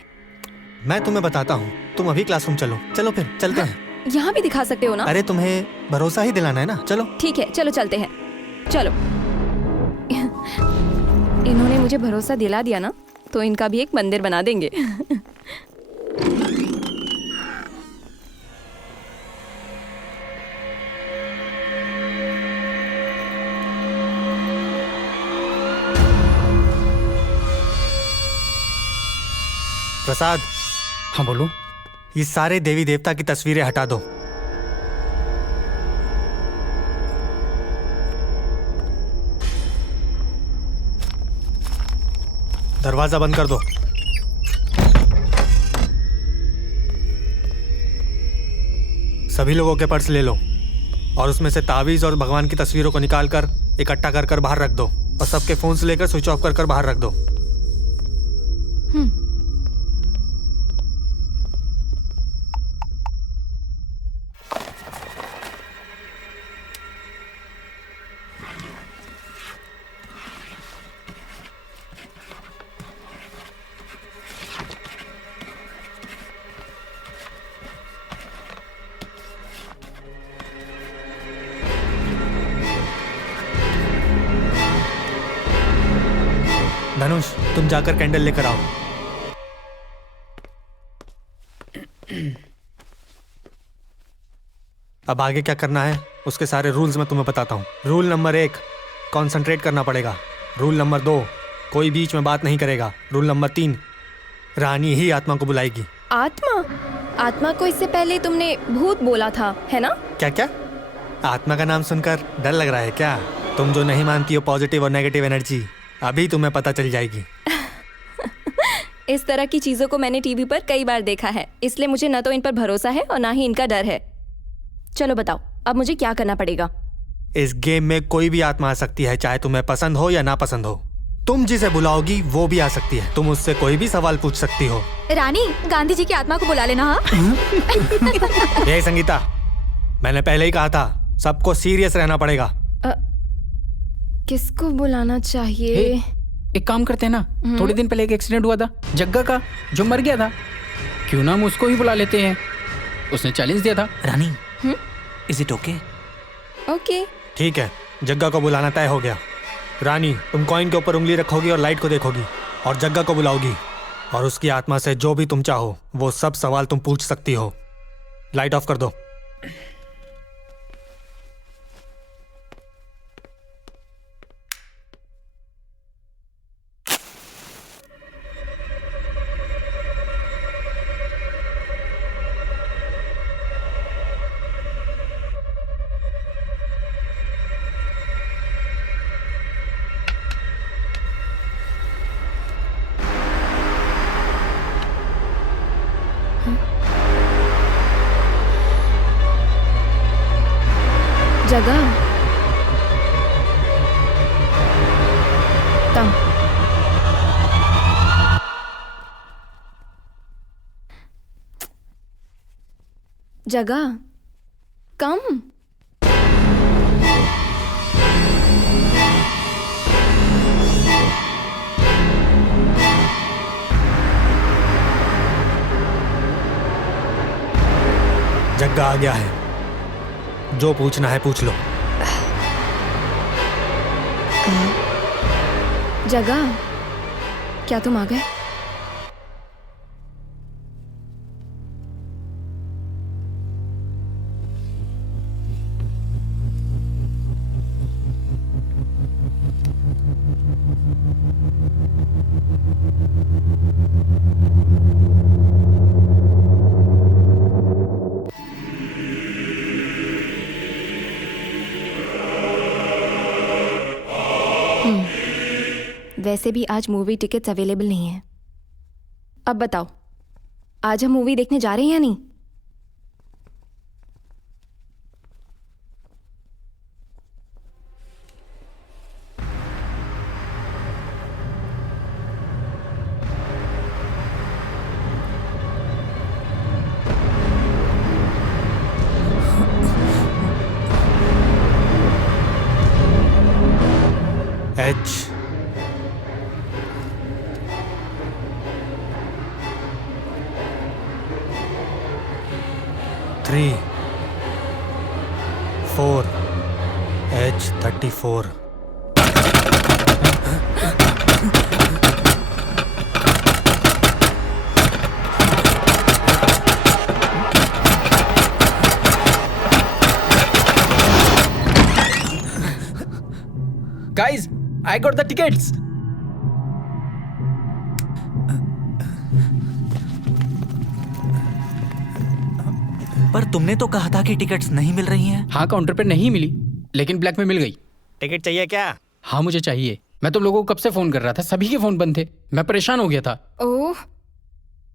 मैं तुम्हें बताता हूँ, तुम अभी क्लासरूम चलो। चलो फिर चलते हैं। यहाँ भी दिखा सकते हो ना? अरे तुम्हें भरोसा ही दिलाना है ना, चलो। ठीक है चलो चलते हैं, चलो। इन्होंने मुझे भरोसा दिला दिया ना, तो इनका भी एक मंदिर बना देंगे। प्रसाद। हाँ बोलो। ये सारे देवी देवता की तस्वीरें हटा दो। दरवाजा बंद कर दो। सभी लोगों के पर्स ले लो और उसमें से तावीज और भगवान की तस्वीरों को निकाल कर इकट्ठा कर कर बाहर रख दो और सबके फोन से लेकर स्विच ऑफ कर कर बाहर रख दो। धनुष, तुम जाकर कैंडल लेकर आओ। अब आगे क्या करना है उसके सारे रूल्स मैं तुम्हें बताता हूँ। रूल नंबर 1, कंसंट्रेट करना पड़ेगा। रूल नंबर 2, कोई बीच में बात नहीं करेगा। रूल नंबर 3, रानी ही आत्मा को बुलाएगी। आत्मा? आत्मा को इससे पहले तुमने भूत बोला था, है ना? क्या क्या? आत्मा का नाम सुनकर डर लग रहा है क्या? तुम जो नहीं मानती हो पॉजिटिव और नेगेटिव एनर्जी, अभी तुम्हें पता चल जाएगी। इस तरह की चीजों को मैंने टीवी पर कई बार देखा है, इसलिए मुझे न तो इन पर भरोसा है और ना ही इनका डर है। चलो बताओ, अब मुझे क्या करना पड़ेगा? इस गेम में कोई भी आत्मा आ सकती है, चाहे तुम्हें पसंद हो या ना पसंद हो। तुम जिसे बुलाओगी वो भी आ सकती है। तुम उससे कोई भी सवाल पूछ सकती हो। रानी, गांधी जी की आत्मा को बुला लेना। हाँ? ये संगीता, मैंने पहले ही कहा था सबको सीरियस रहना पड़ेगा। किसको बुलाना चाहिए? एक काम करते हैं ना, थोड़े दिन पहले एक एक्सीडेंट हुआ था जग्गा का, जो मर गया था। क्यों ना हम उसको ही बुला लेते हैं, उसने चैलेंज दिया था। रानी, इज इट ओके? ओके, ठीक है, जग्गा को बुलाना तय हो गया। रानी, तुम कॉइन के ऊपर उंगली रखोगी और लाइट को देखोगी और जग्गा को बुलाओगी और उसकी आत्मा से जो भी तुम चाहो वो सब सवाल तुम पूछ सकती हो। लाइट ऑफ कर दो। जगह कम। जगह कम। जग्गा आ गया है, जो पूछना है पूछ लो। जगह, क्या तुम आ गए? वैसे भी आज मूवी टिकट्स अवेलेबल नहीं है। अब बताओ, आज हम मूवी देखने जा रहे हैं या नहीं? H 3 4 H34। Guys, I got the tickets. पर तुमने तो कहा था कि टिकट्स नहीं मिल रही हैं। हाँ, काउंटर पे नहीं मिली, लेकिन ब्लैक में मिल गई। टिकट चाहिए क्या? हाँ, मुझे चाहिए। मैं तो लोगों को कब से फोन कर रहा था, सभी के फोन बंद थे। मैं परेशान हो गया था। ओह,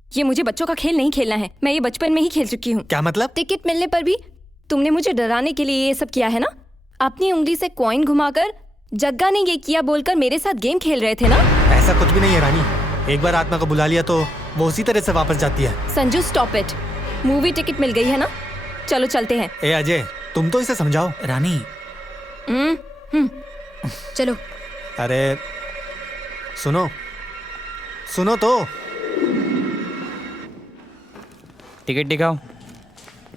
ये मुझे बच्चों का खेल नहीं खेलना है। मैं ये बचपन में ही खेल चुकी हूँ। क्या मतलब? टिकट मिलने पर भी तुमने मुझे डराने के लिए ये सब किया है ना? अपनी उंगली से कॉइन घुमाकर जग्गा ने ये किया बोलकर मेरे साथ गेम खेल रहे थे ना? ऐसा कुछ भी नहीं है रानी। एक बार आत्मा को बुला लिया तो वो उसी तरह से वापस जाती है। Sanju stop it. Movie ticket मिल गई है ना, चलो चलते हैं। ए अजय, तुम तो इसे समझाओ। रानी चलो। अरे सुनो सुनो तो। टिकट दिखाओ।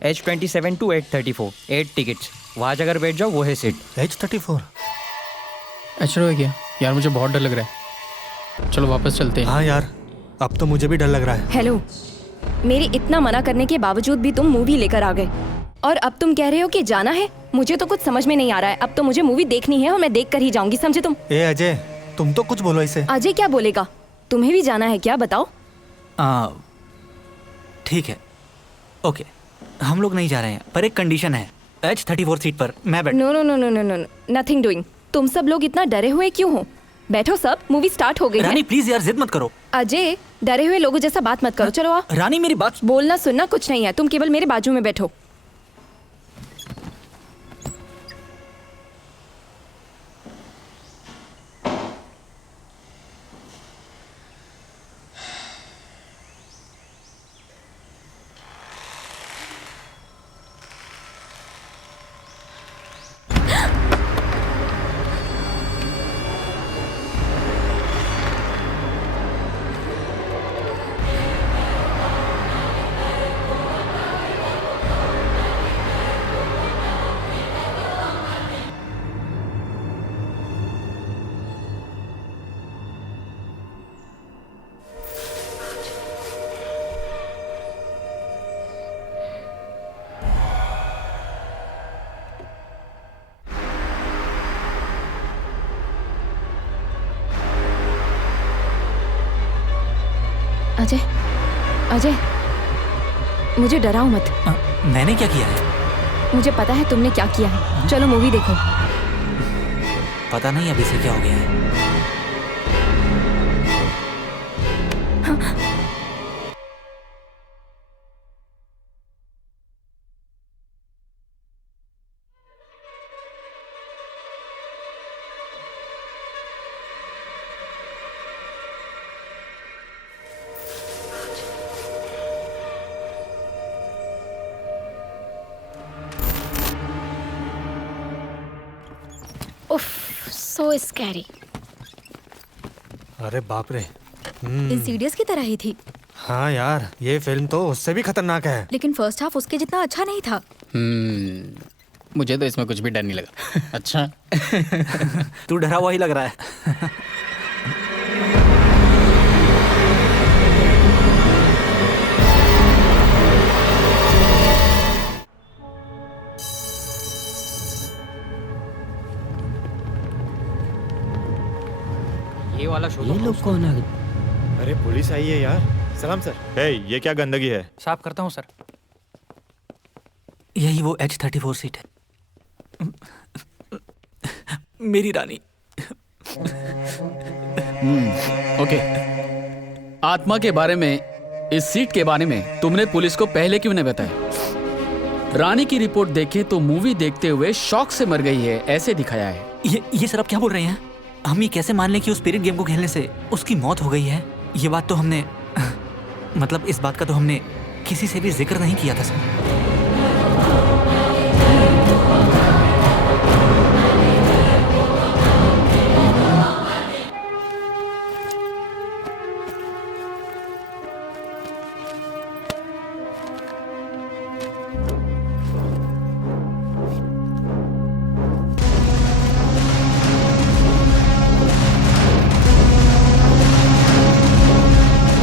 H27 to 834 8 tickets. वहाँ जाकर बैठ जाओ, वो है सीट। H34 अच्छा हो गया यार, मुझे बहुत डर लग रहा है। चलो वापस चलते हैं। हाँ यार, अब तो मुझे भी डर लग रहा है। हेलो, मेरे इतना मना करने के बावजूद भी तुम मूवी लेकर आ गए और अब तुम कह रहे हो कि जाना है। मुझे तो कुछ समझ में नहीं आ रहा है। अब तो मुझे मूवी देखनी है और मैं देख कर ही जाऊंगी, समझे तुम? ए अजय, तुम तो कुछ बोलो इसे। अजय क्या बोलेगा? तुम्हें भी जाना है क्या, बताओ? ठीक है, ओके, हम लोग नहीं जा रहे हैं, पर एक कंडीशन है। H34 सीट पर मैं बैठ। No no no no no no, nothing doing. तुम सब लोग इतना डरे हुए क्यों हो? बैठो सब, मूवी स्टार्ट हो गई है। रानी प्लीज यार, जिद मत करो। अजय, डरे हुए लोगों जैसा बात मत करो। चलो आओ। रानी मेरी बात। बोलना सुनना कुछ नहीं है, तुम केवल मेरे बाजू में बैठो। अजय, अजय, मुझे डराओ मत। मैंने क्या किया है? मुझे पता है तुमने क्या किया है। चलो मूवी देखो। पता नहीं अभी से क्या हो गया है। So scary। अरे बाप रे, इंसीडियस की तरह ही थी। हाँ यार, ये फिल्म तो उससे भी खतरनाक है। लेकिन फर्स्ट हाफ उसके जितना अच्छा नहीं था। मुझे तो इसमें कुछ भी डर नहीं लगा। अच्छा तू डरा हुआ ही लग रहा है। ये वाला शो। ये लोग कौन है? अरे पुलिस आई है यार। सलाम सर। हे, ये क्या गंदगी है? साफ करता हूँ सर। यही वो H34 सीट है। मेरी रानी। ओके, आत्मा के बारे में, इस सीट के बारे में तुमने पुलिस को पहले क्यों नहीं बताया? रानी की रिपोर्ट देखे तो मूवी देखते हुए शॉक से मर गई है, ऐसे दिखाया है। ये सर आप क्या बोल रहे हैं? हम ये कैसे मान लें कि उस स्पिरिट गेम को खेलने से उसकी मौत हो गई है? ये बात तो हमने, मतलब इस बात का तो हमने किसी से भी जिक्र नहीं किया था सर।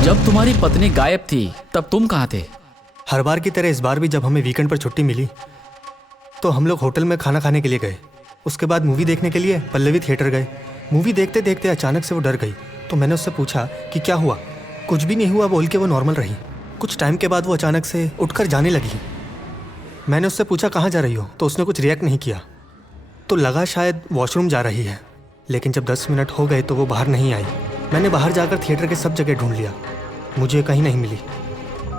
जब तुम्हारी पत्नी गायब थी तब तुम कहाँ थे? हर बार की तरह इस बार भी जब हमें वीकेंड पर छुट्टी मिली तो हम लोग होटल में खाना खाने के लिए गए। उसके बाद मूवी देखने के लिए पल्लवी थिएटर गए। मूवी देखते देखते अचानक से वो डर गई, तो मैंने उससे पूछा कि क्या हुआ। कुछ भी नहीं हुआ बोल के वो नॉर्मल रही। कुछ टाइम के बाद वो अचानक से उठकर जाने लगी। मैंने उससे पूछा कहाँ जा रही हो, तो उसने कुछ रिएक्ट नहीं किया। तो लगा शायद वॉशरूम जा रही है, लेकिन जब 10 मिनट हो गए तो वो बाहर नहीं आई। मैंने बाहर जाकर थिएटर के सब जगह ढूंढ लिया, मुझे कहीं नहीं मिली।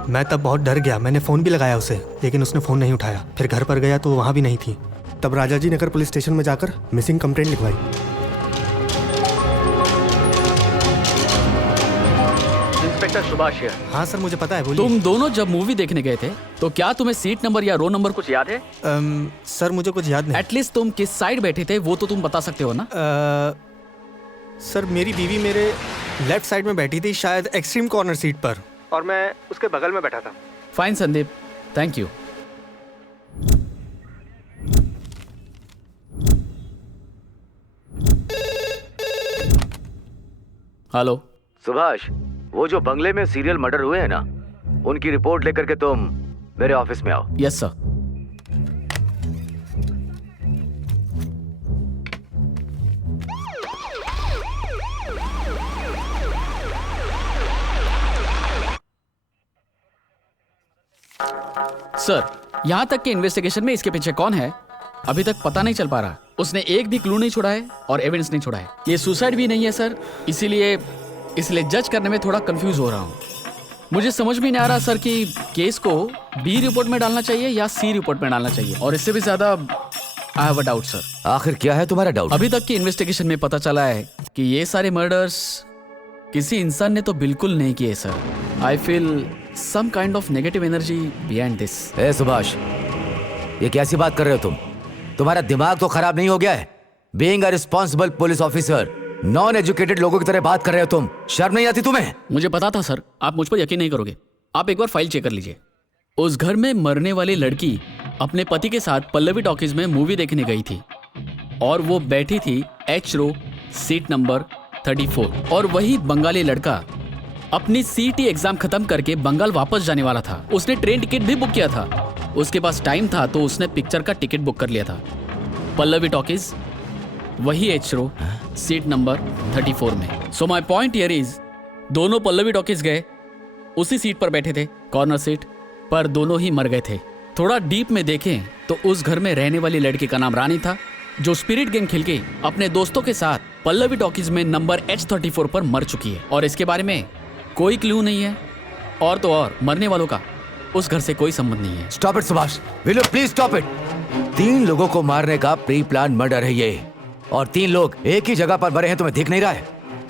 मैं तब बहुत डर गया। मैंने फ़ोन भी लगाया उसे, लेकिन उसने फ़ोन नहीं उठाया। फिर घर पर गया तो वो वहाँ भी नहीं थी। तब राजाजी नगर पुलिस स्टेशन में जाकर मिसिंग कंप्लेंट लिखवाई। इंस्पेक्टर सुभाष है। हाँ सर, मुझे पता है, बोलिए। तुम दोनों जब मूवी देखने गए थे तो क्या तुम्हें सीट नंबर या रो नंबर कुछ याद है? सर मुझे कुछ याद नहीं। एटलीस्ट तुम किस साइड बैठे थे वो तो तुम बता सकते हो ना? सर मेरी बीवी मेरे लेफ्ट साइड में बैठी थी, शायद एक्सट्रीम कॉर्नर सीट पर, और मैं उसके बगल में बैठा था। Fine Sandeep, thank you. Hello Subhash, वो जो बंगले में सीरियल मर्डर हुए हैं ना, उनकी रिपोर्ट लेकर के तुम मेरे ऑफिस में आओ। Yes sir. सर, यहाँ तक के इन्वेस्टिगेशन में इसके पीछे कौन है अभी तक पता नहीं चल पा रहा। उसने एक भी क्लू नहीं छोड़ा है और एविडेंस नहीं छोड़ा है। ये सुसाइड भी नहीं है सर, इसीलिए जज करने में थोड़ा कंफ्यूज हो रहा हूँ। मुझे समझ में नहीं आ रहा सर कि केस को बी रिपोर्ट में डालना चाहिए या सी रिपोर्ट में डालना चाहिए, और इससे भी ज्यादा आई हैव अ डाउट सर। आखिर क्या है तुम्हारा डाउट? अभी तक की इन्वेस्टिगेशन में पता चला है कि ये सारे मर्डर्स किसी इंसान ने तो बिल्कुल नहीं किए sir. I feel some kind of negative energy behind this. ए सुभाष, ये कैसी बात कर रहे हो तुम? तुम्हारा दिमाग तो खराब नहीं हो गया है? Being a responsible police officer, non educated लोगों की तरह बात कर रहे हो तुम। शर्म नहीं आती तुम्हें? मुझे पता था सर, आप मुझ पर यकीन नहीं करोगे। आप एक बार फाइल चेक कर लीजिए। उस घर में मरने वाली लड़की अपने पति के साथ पल्लवी टॉकीज में मूवी देखने गई थी, और वो बैठी थी एच रो सीट नंबर 34, और वही बंगाली लड़का अपनी सीटी एग्जाम खत्म करके बंगाल वापस जाने वाला था। उसने ट्रेन टिकट भी बुक किया था। उसके पास टाइम था तो उसने पिक्चर का टिकट बुक कर लिया था। पल्लवी टॉकीज, वही एच रो सीट नंबर 34 में। So my point here is, दोनों पल्लवी टॉकीज गए, उसी सीट पर बैठे थे, कॉर्नर सीट पर। दोनों ही मर गए थे। थोड़ा डीप में देखें तो उस घर में रहने वाली लड़की का नाम रानी था, जो स्पिरिट गेम खेल के अपने दोस्तों के साथ पल्लवी टॉकीज में नंबर H34 पर मर चुकी है, और इसके बारे में कोई क्लू नहीं है। और तो और मरने वालों का उस घर से कोई संबंध नहीं है। Stop it Subhash, will you please stop it. 3 लोगों को मारने का प्री प्लान मर्डर है ये, और 3 लोग एक ही जगह पर मरे हैं। तुम्हें दिख नहीं रहा है?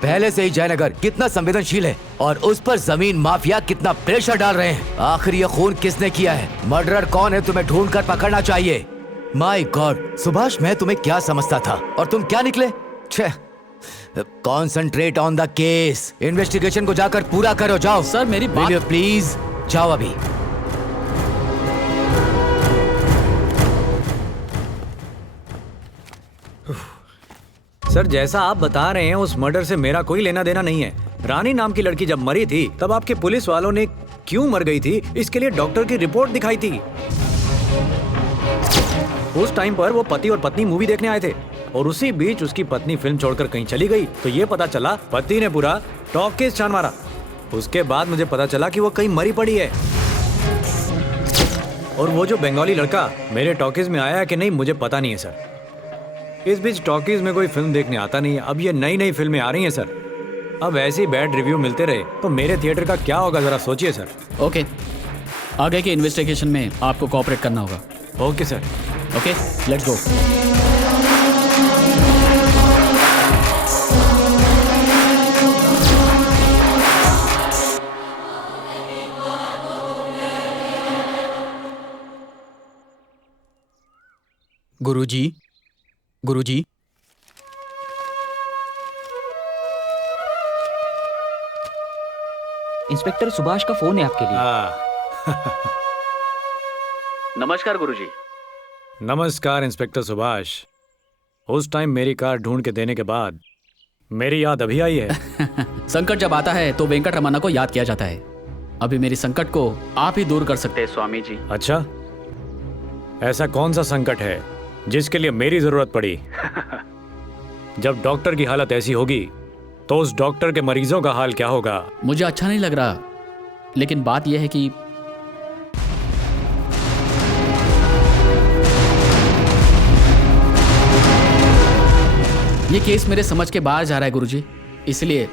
पहले से ही जयनगर कितना संवेदनशील है, और उस पर जमीन माफिया कितना प्रेशर डाल रहे हैं। आखिर ये खून किसने किया है? मर्डरर कौन है? तुम्हें ढूंढ कर पकड़ना चाहिए। माय गॉड सुभाष, मैं तुम्हें क्या समझता था और तुम क्या निकले? Concentrate on the case. Investigation को जाकर पूरा करो। जाओ सर, मेरी बात प्लीज जाओ अभी। सर, जैसा आप बता रहे हैं उस मर्डर से मेरा कोई लेना देना नहीं है। रानी नाम की लड़की जब मरी थी तब आपके पुलिस वालों ने क्यों मर गई थी इसके लिए डॉक्टर की रिपोर्ट दिखाई थी। उस टाइम पर वो पति और पत्नी मूवी देखने आए थे, और उसी बीच उसकी पत्नी फिल्म छोड़कर कहीं चली गई, तो ये पता चला पति ने पूरा टॉकीज छान मारा। उसके बाद मुझे पता चला कि वो कहीं मरी पड़ी है। और वो जो बंगाली लड़का मेरे टॉकीज में आया कि नहीं मुझे पता नहीं है सर। इस बीच टॉकीज में कोई फिल्म देखने आता नहीं है। अब ये नई नई फिल्में आ रही हैं सर। अब ऐसे ही बैड रिव्यू मिलते रहे तो मेरे थिएटर का क्या होगा, जरा सोचिए सर। ओके, आगे के इन्वेस्टिगेशन में आपको कोऑपरेट करना होगा। Okay sir. Okay, let's go. Guruji, Guruji, inspector Subhash का फोन है आपके लिए। नमस्कार गुरुजी। नमस्कार इंस्पेक्टर सुभाष। उस टाइम मेरी कार ढूंढ के देने के बाद मेरी याद अभी आई है। संकट जब आता है तो वेंकट रमन्ना को याद किया जाता है। अभी मेरी संकट को आप ही दूर कर सकते हैं स्वामी जी। अच्छा, ऐसा कौन सा संकट है जिसके लिए मेरी जरूरत पड़ी? जब डॉक्टर की हालत ऐसी होगी तो उस डॉक्टर के मरीजों का हाल क्या होगा? मुझे अच्छा नहीं लग रहा, लेकिन बात यह है कि ये केस मेरे समझ के बाहर जा रहा है गुरुजी, इसलिए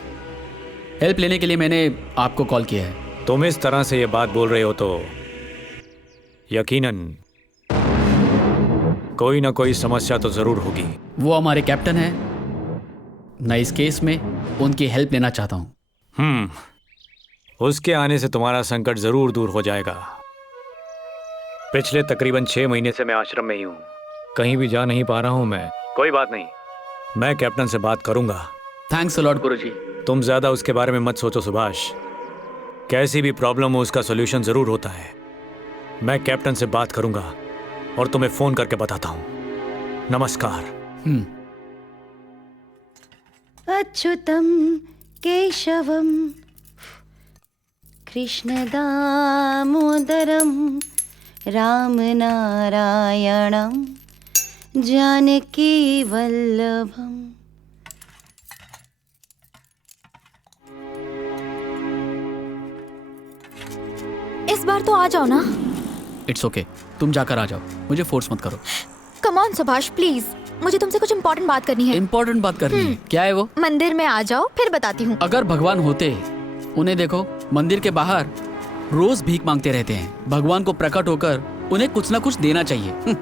हेल्प लेने के लिए मैंने आपको कॉल किया है। तुम इस तरह से ये बात बोल रहे हो तो यकीनन कोई ना कोई समस्या तो जरूर होगी। वो हमारे कैप्टन है, मैं इस केस में उनकी हेल्प लेना चाहता हूँ। उसके आने से तुम्हारा संकट जरूर दूर हो जाएगा। पिछले तकरीबन 6 महीने से मैं आश्रम में ही हूँ, कहीं भी जा नहीं पा रहा हूँ मैं। कोई बात नहीं, मैं कैप्टन से बात करूंगा। थैंक्स अ लॉट गुरुजी। तुम ज्यादा उसके बारे में मत सोचो सुभाष, कैसी भी प्रॉब्लम हो उसका सॉल्यूशन जरूर होता है। मैं कैप्टन से बात करूंगा और तुम्हें फोन करके बताता हूं। नमस्कार। अच्युतम केशवम कृष्ण दामोदरम राम नारायणम जानकी वल्लभम। इस बार तो आ जाओ ना। इट्स ओके, तुम जाकर आ जाओ, मुझे फोर्स मत करो। कम ऑन सुभाष प्लीज, मुझे तुमसे कुछ इम्पोर्टेंट बात करनी है। इम्पोर्टेंट बात करनी है? क्या है वो? मंदिर में आ जाओ, फिर बताती हूँ। अगर भगवान होते, उन्हें देखो मंदिर के बाहर रोज भीख मांगते रहते हैं। भगवान को प्रकट होकर उन्हें कुछ ना कुछ देना चाहिए।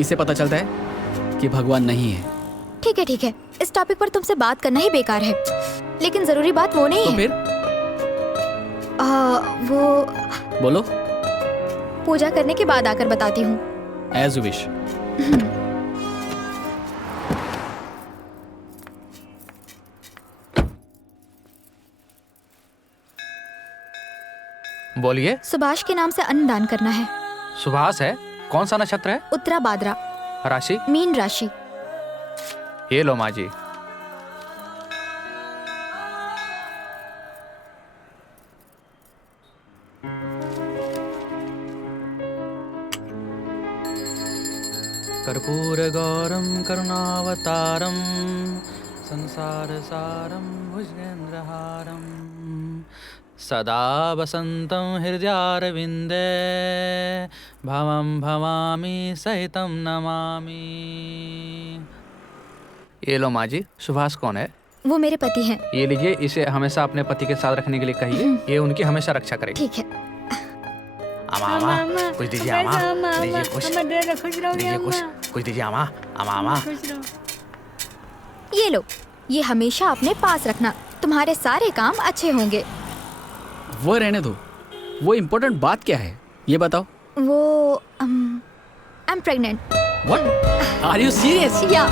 इससे पता चलता है कि भगवान नहीं है। ठीक है, इस टॉपिक पर तुमसे बात करना ही बेकार है, लेकिन जरूरी बात वो नहीं तो है। फिर? वो बोलो। पूजा करने के बाद आकर बताती हूँ। As you wish. बोलिए। सुभाष के नाम से अन्नदान करना है। सुभाष है? कौन सा नक्षत्र है? उत्तरा भाद्रा। राशि? मीन राशि। ये लो माँ जी। कर्पूर गौरम करुणावतारम संसार सारम भुजगेंद्रहारम सदा वसंतं हृदयारविंदे भवं भवामी सहितं नमामि। ये लो माँ जी। सुभाष कौन है? वो मेरे पति हैं। ये लीजिए, इसे हमेशा अपने पति के साथ रखने के लिए कहिए, ये उनकी हमेशा रक्षा करेगी। ठीक है। आमा कुछ दीजिए, आमा दीजिए कुछ, दीजिए कुछ दीजिए, आमा। ये लो, ये हमेशा अपने पास रखना, तुम्हारे सारे काम अच्छे होंगे। वो रहने दो, वो इम्पोर्टेंट बात क्या है ये बताओ। वो I am pregnant. What? Are you serious? Yeah.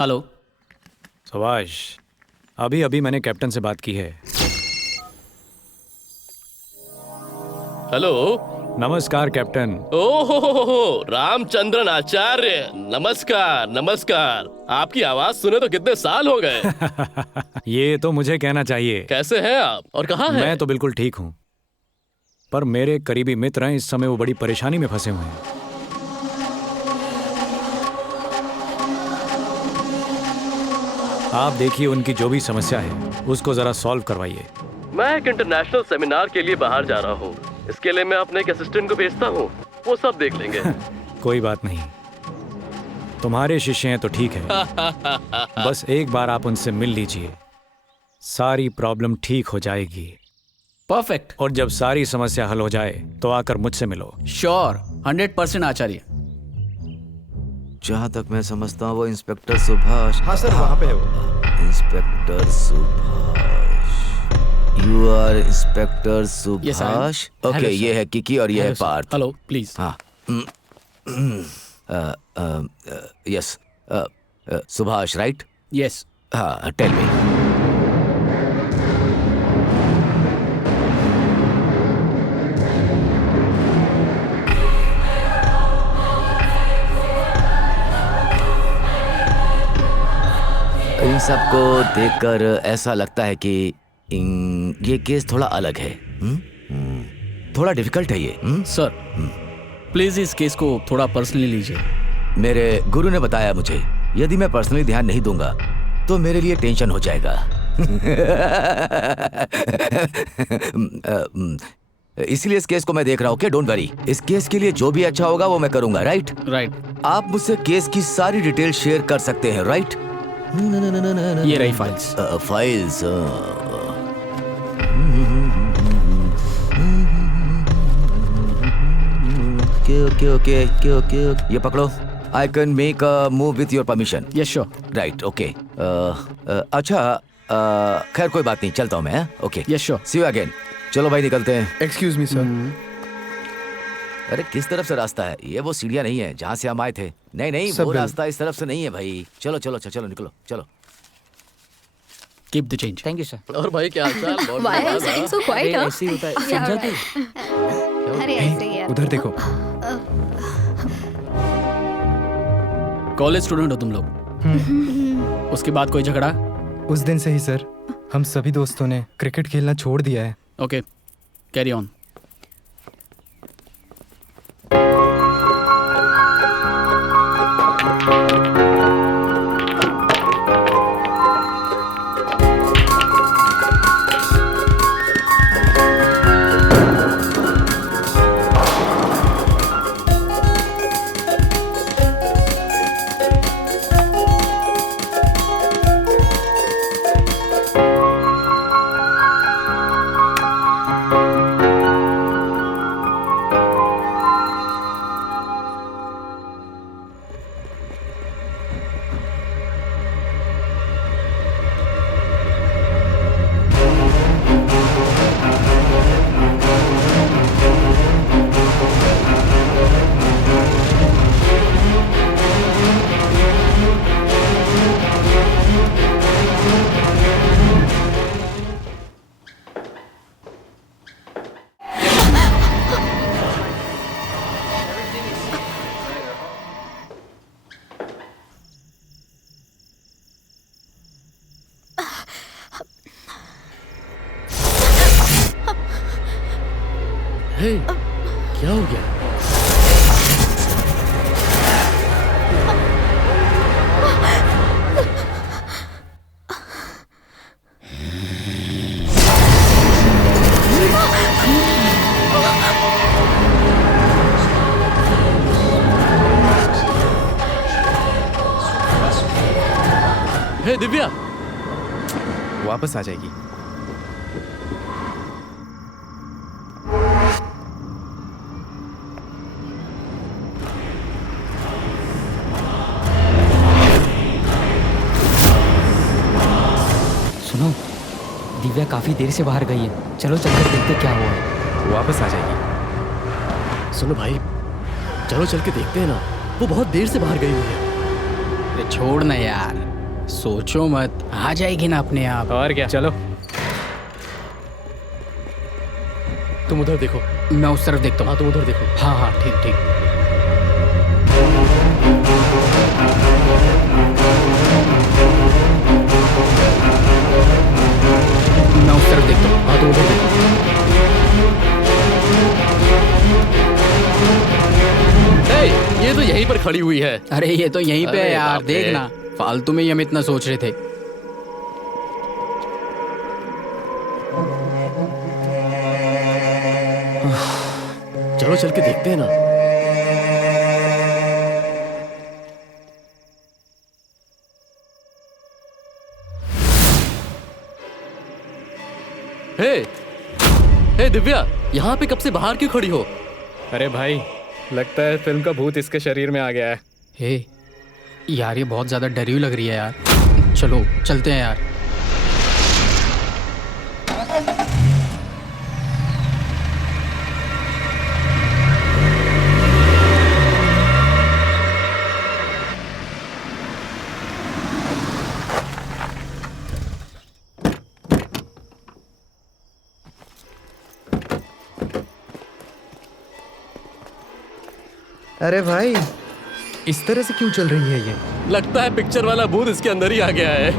Hello Subhash, अभी अभी मैंने कैप्टन से बात की है। हेलो। नमस्कार कैप्टन। ओहो रामचंद्रन आचार्य, नमस्कार नमस्कार। आपकी आवाज सुने तो कितने साल हो गए। ये तो मुझे कहना चाहिए। कैसे हैं आप और कहाँ हैं? मैं तो बिल्कुल ठीक हूँ, पर मेरे करीबी मित्र हैं, इस समय वो बड़ी परेशानी में फंसे हुए हैं। आप देखिए उनकी जो भी समस्या है उसको जरा सॉल्व करवाइए। मैं एक इंटरनेशनल सेमिनार के लिए बाहर जा रहा हूँ, इसके लिए मैं अपने एक असिस्टेंट को भेजता हूँ, वो सब देख लेंगे। कोई बात नहीं, तुम्हारे शिष्य हैं तो ठीक है। बस एक बार आप उनसे मिल लीजिए, सारी प्रॉब्लम ठीक हो जाएगी। परफेक्ट। और जब सारी समस्या हल हो जाए तो आकर मुझसे मिलो। श्योर, 100% आचार्य। जहाँ तक मैं समझता हूँ वो इंस्पेक्टर सुभाष। हाँ सर, वहाँ पे है वो। Inspector Subhash, you are inspector Yes, I am. Subhash. Okay, Hello, ये sir. है किकी और ये है Hello, sir. Parth. Hello please. हाँ। Yes, Subhash right? यस। हाँ, टेल मी। इन सबको देखकर ऐसा लगता है कि ये केस थोड़ा अलग है। थोड़ा डिफिकल्ट है ये। सर प्लीज इस केस को थोड़ा पर्सनली लीजिए। मेरे गुरु ने बताया मुझे यदि मैं पर्सनली ध्यान नहीं दूंगा तो मेरे लिए टेंशन हो जाएगा। इसलिए इस केस को मैं देख रहा हूँ। Okay, don't worry. इस केस के लिए जो भी अच्छा होगा वो मैं करूंगा। राइट? आप मुझसे केस की सारी डिटेल शेयर कर सकते हैं। राइट? ये रही फाइल्स। फाइल्स। ओके, ये पकड़ो। I can make a move with your permission. Yes sure. Right, okay. अच्छा, खैर कोई बात नहीं, चलता हूँ मैं। Okay, yes sure. See you again. चलो भाई, निकलते हैं। Excuse me sir. अरे किस तरफ से रास्ता है? ये वो सीढ़ियाँ नहीं है जहाँ से हम आए थे। नहीं, वो रास्ता इस तरफ से नहीं है भाई। चलो चलो चलो, निकलो चलो। Keep the change. Thank you sir. और भाई क्या हालचाल? बहुत Why are you बढ़िया। sitting so quiet, huh? ऐसे ही होता है, Yeah, समझा right. अरे ऐसे ही है। उधर देखो। कॉलेज स्टूडेंट हो तुम लोग? उसके बाद कोई झगड़ा? उस दिन से ही सर, हम सभी दोस्तों ने क्रिकेट खेलना छोड़ दिया है। Okay, carry on. हे, क्या हो गया? हे दिव्या, वापस आ जाएगी। सुनो, दिव्या काफी देर से बाहर गई है। चलो चलकर देखते क्या हुआ है। वापस आ जाएगी। सुनो भाई, चलो चल के देखते हैं ना। वो बहुत देर से बाहर गई हुई है। अरे छोड़ ना यार, सोचो मत, आ जाएगी ना अपने आप। और क्या, चलो। तुम उधर देखो। मैं उस तरफ देखता हूँ। हाँ, तुम उधर देखो। हाँ हाँ, ठीक ठीक। मैं उस तरफ देखता हूँ। हाँ, तुम उधर देखो। ये तो यहीं पर खड़ी हुई है। अरे ये तो यहीं पे है अरे यार, बाप रे। देखना। फालतू में ही हम इतना सोच रहे थे। चलो चल के देखते हैं ना। हे दिव्या, यहाँ पे कब से बाहर क्यों खड़ी हो? अरे भाई, लगता है फिल्म का भूत इसके शरीर में आ गया है। हे यार, ये बहुत ज्यादा डरी हुई लग रही है यार। चलो चलते हैं यार। अरे भाई, इस तरह से क्यों चल रही है ये? लगता है पिक्चर वाला भूत इसके अंदर ही आ गया है।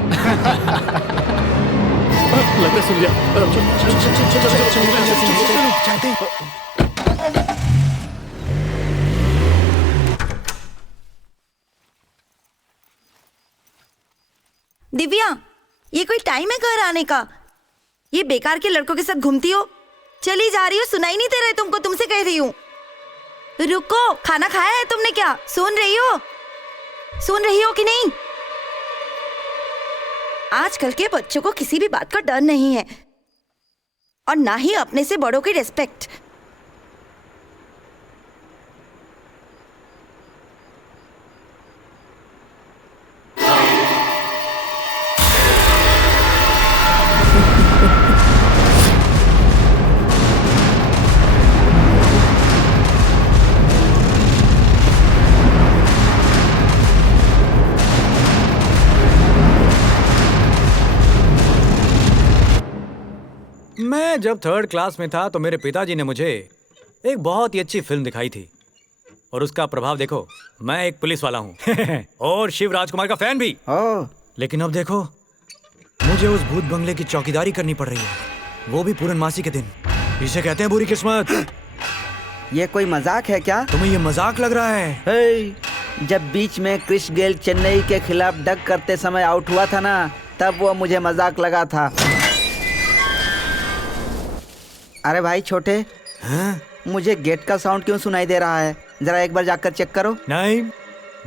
लगता है सुन लिया। दिव्या, ये कोई टाइम है घर आने का? ये बेकार के लड़कों के साथ घूमती हो? चली जा रही हो, सुनाई नहीं दे रहा है तुमको? तुमसे कह रही हूँ रुको। खाना खाया है तुमने क्या? सुन रही हो? सुन रही हो कि नहीं? आजकल के बच्चों को किसी भी बात का डर नहीं है, और ना ही अपने से बड़ों की रिस्पेक्ट। मैं जब 3rd क्लास में था तो मेरे पिताजी ने मुझे एक बहुत ही अच्छी फिल्म दिखाई थी, और उसका प्रभाव देखो। मैं एक पुलिस वाला हूँ और शिव राजकुमार का फैन भी। लेकिन अब देखो, मुझे उस भूत बंगले की चौकीदारी करनी पड़ रही है, वो भी पूर्णमासी के दिन। इसे कहते हैं बुरी किस्मत। ये कोई मजाक है क्या? तुम्हें ये मजाक लग रहा है? जब बीच में क्रिस गेल चेन्नई के खिलाफ डक करते समय आउट हुआ था ना, तब वो मुझे मजाक लगा था। अरे भाई छोटे, मुझे गेट का साउंड क्यों सुनाई दे रहा है? जरा एक बार जाकर चेक करो। नहीं,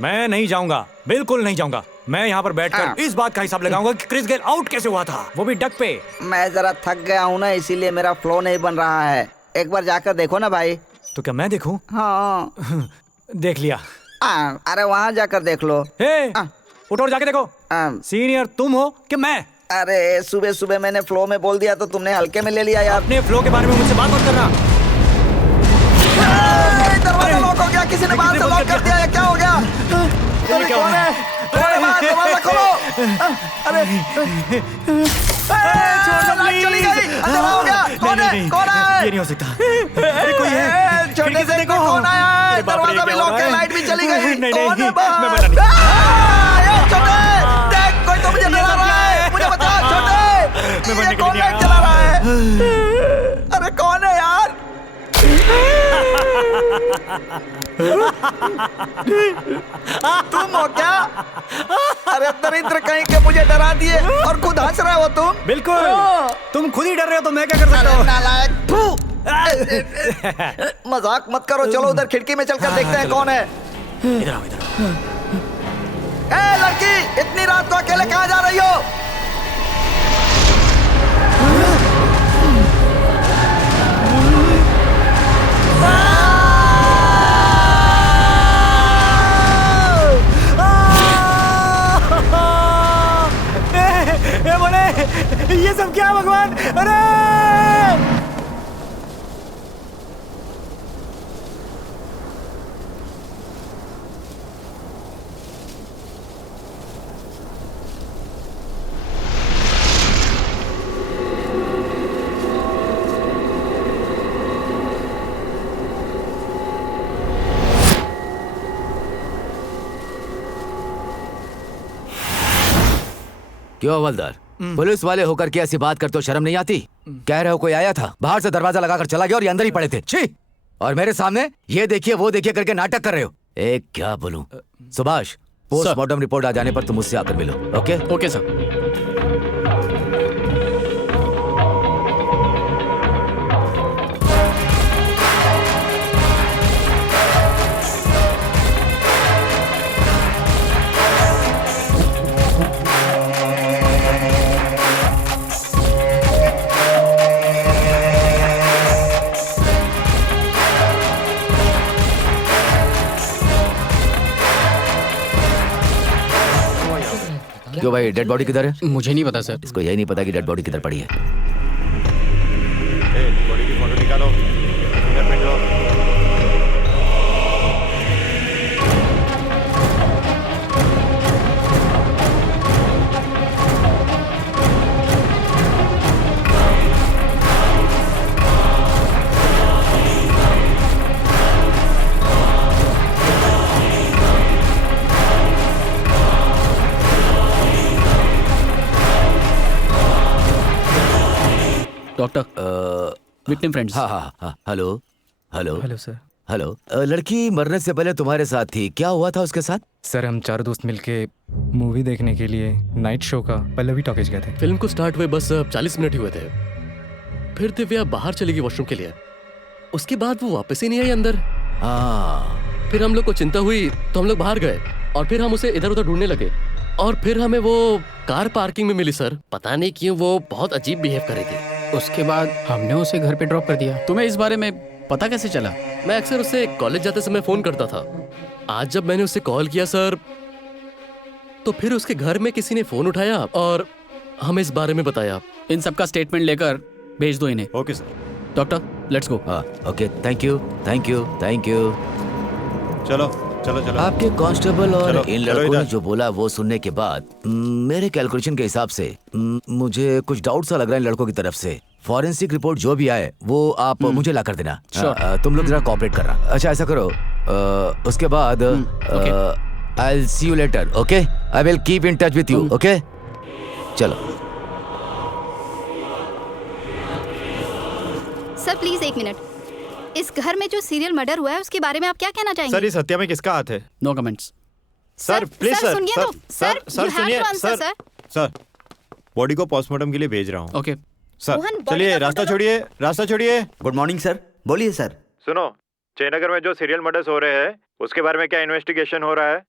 मैं नहीं जाऊंगा, बिल्कुल नहीं जाऊंगा। मैं यहाँ पर बैठकर इस बात का हिसाब लगाऊंगा कि क्रिस गेल आउट कैसे हुआ था, वो भी डक पे। मैं जरा थक गया हूँ ना, इसीलिए मेरा फ्लो नहीं बन रहा है। एक बार जाकर देखो ना भाई। तो क्या मैं देखूं? हाँ। देख लिया। अरे वहाँ जाकर देख लो। उठो और जाके देखो। सीनियर तुम हो कि मैं? अरे सुबह सुबह मैंने फ्लो में बोल दिया तो तुमने हल्के में ले लिया यार। अपने फ्लो के बारे में मुझसे बात मत करना। दरवाजा लॉक हो गया, किसी ने बाहर से लॉक कर दिया है, क्या हो गया? अरे कौन है? दरवाजा खोलो। अरे चली गई, अंधेरा हो गया। कौन है? कौन है? ये नहीं हो सकता। अरे कोई है? छोटे से देखो कौन आया है? दरवाजा भी लॉक है, लाइट भी चली गई। कौन है बाहर? छोटे देख, कोई तो मुझे डरा रहा है, मुझे बता छोटे। ये कौन लाइट चला रहा है? अरे कौन है यार? तुम हो क्या? अरे दरिद्र कहीं के, मुझे डरा दिए और खुद हंस रहे हो तुम। बिल्कुल, तुम खुद ही डर रहे हो तो मैं क्या कर सकता हूँ? नालायक। मजाक मत करो, चलो उधर खिड़की में चलकर देखते हैं कौन है। इधर आओ, इधर आओ। ए लड़की, इतनी रात को अकेले कहाँ जा रही हो? ये सब क्या भगवान? अरे क्यों हवलदार, पुलिस वाले होकर के ऐसी बात करते हो शर्म नहीं आती? कह रहे हो कोई आया था, बाहर से दरवाजा लगाकर चला गया और ये अंदर ही पड़े थे। छी! और मेरे सामने ये देखिए वो देखिए करके नाटक कर रहे हो। एक क्या बोलूं? सुभाष, पोस्टमार्टम रिपोर्ट आ जाने पर तुम मुझसे आकर मिलो। ओके? Okay sir. क्यों भाई, डेड बॉडी किधर है? मुझे नहीं पता सर। इसको यही नहीं पता कि डेड बॉडी किधर पड़ी है। बॉडी की फोटो निकालो, फिंगरप्रिंट लो। Doctor victim friends. हाँ हाँ हाँ, hello hello hello sir. Hello. लड़की मरने से पहले तुम्हारे साथ थी, क्या हुआ था उसके साथ? सर हम 4 दोस्त मिलके मूवी देखने के लिए नाइट शो का पल्लवी टॉकीज गए थे। फिल्म को स्टार्ट हुए बस 40 मिनट ही हुए थे। फिर दिव्या बाहर चली गई वॉशरूम के लिए। उसके बाद वो वापस ही नहीं आई अंदर। हाँ। फिर हम लोग को चिंता हुई तो हम लोग बाहर गए और फिर हम उसे इधर उधर ढूंढने लगे और फिर हमें वो कार पार्किंग में मिली सर। पता नहीं क्यों वो बहुत अजीब बिहेव कर रही थी। उसके बाद हमने उसे घर पे ड्रॉप कर दिया। तुम्हें इस बारे में पता कैसे चला? मैं अक्सर उसे कॉलेज जाते समय फोन करता था। आज जब मैंने उसे कॉल किया सर तो फिर उसके घर में किसी ने फोन उठाया और हमें इस बारे में बताया। इन सबका स्टेटमेंट लेकर भेज दो इन्हें। Okay sir. Doctor let's go. Okay, thank you thank you thank you. चलो चलो चलो। आपके कांस्टेबल और चलो, इन चलो लड़कों ने इधर। जो बोला वो सुनने के बाद मेरे कैलकुलेशन के हिसाब से मुझे कुछ डाउट सा लग रहा है इन लड़कों की तरफ से। फॉरेंसिक रिपोर्ट जो भी आए वो आप मुझे ला कर देना। तुम लोग जरा कोऑपरेट करना। अच्छा ऐसा करो, उसके बाद I will see you later. Okay, I will keep in touch with you. Okay चलो। Sir please 1 minute. इस घर में जो सीरियल मर्डर हुआ है उसके बारे में आप क्या कहना चाहेंगे? सर इस हत्या में किसका हाथ है? No comments. Sir please sir सुनिए तो। सर you have सुनिए to answer, sir sir body को पोस्टमार्टम के लिए भेज रहा हूँ। ओके सर मोहन, body चलिए, का रास्ता छोड़िए रास्ता छोड़िए। Good morning sir. बोलिए सर। सुनो, जयनगर में जो सीरियल मर्डर्स हो रहे हैं उसके बारे में क्या इन्वेस्टिगेशन हो रहा है?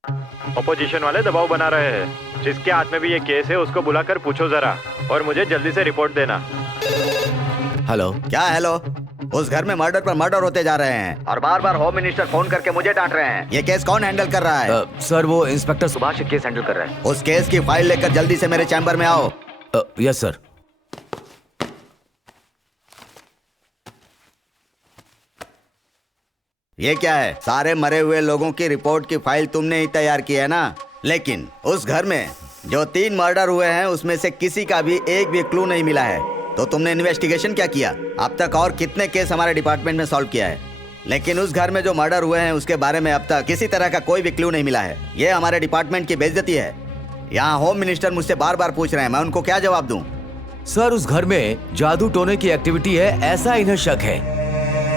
ऑपोजिशन वाले दबाव बना रहे हैं। जिसके हाथ में भी ये केस है उसको बुलाकर पूछो जरा और मुझे जल्दी से रिपोर्ट देना। हेलो। क्या हेलो? उस घर में मर्डर पर मर्डर होते जा रहे हैं और बार बार होम मिनिस्टर फोन करके मुझे डांट रहे हैं। ये केस कौन हैंडल कर रहा है? सर वो इंस्पेक्टर सुभाष केस हैंडल कर रहा है। उस केस की फाइल लेकर जल्दी से मेरे चैम्बर में आओ। Yes sir. ये क्या है? सारे मरे हुए लोगों की रिपोर्ट की फाइल तुमने ही तैयार की है ना? लेकिन उस घर में जो 3 मर्डर हुए हैं उसमें से किसी का भी एक भी क्लू नहीं मिला है। तो तुमने इन्वेस्टिगेशन क्या किया? अब तक और कितने केस हमारे डिपार्टमेंट में सॉल्व किया है, लेकिन उस घर में जो मर्डर हुए हैं उसके बारे में अब तक किसी तरह का कोई भी क्लू नहीं मिला है। ये हमारे डिपार्टमेंट की बेइज्जती है। यहाँ होम मिनिस्टर मुझसे बार बार पूछ रहे हैं, मैं उनको क्या जवाब दूं? सर उस घर में जादू टोने की एक्टिविटी है ऐसा इन्हें शक है।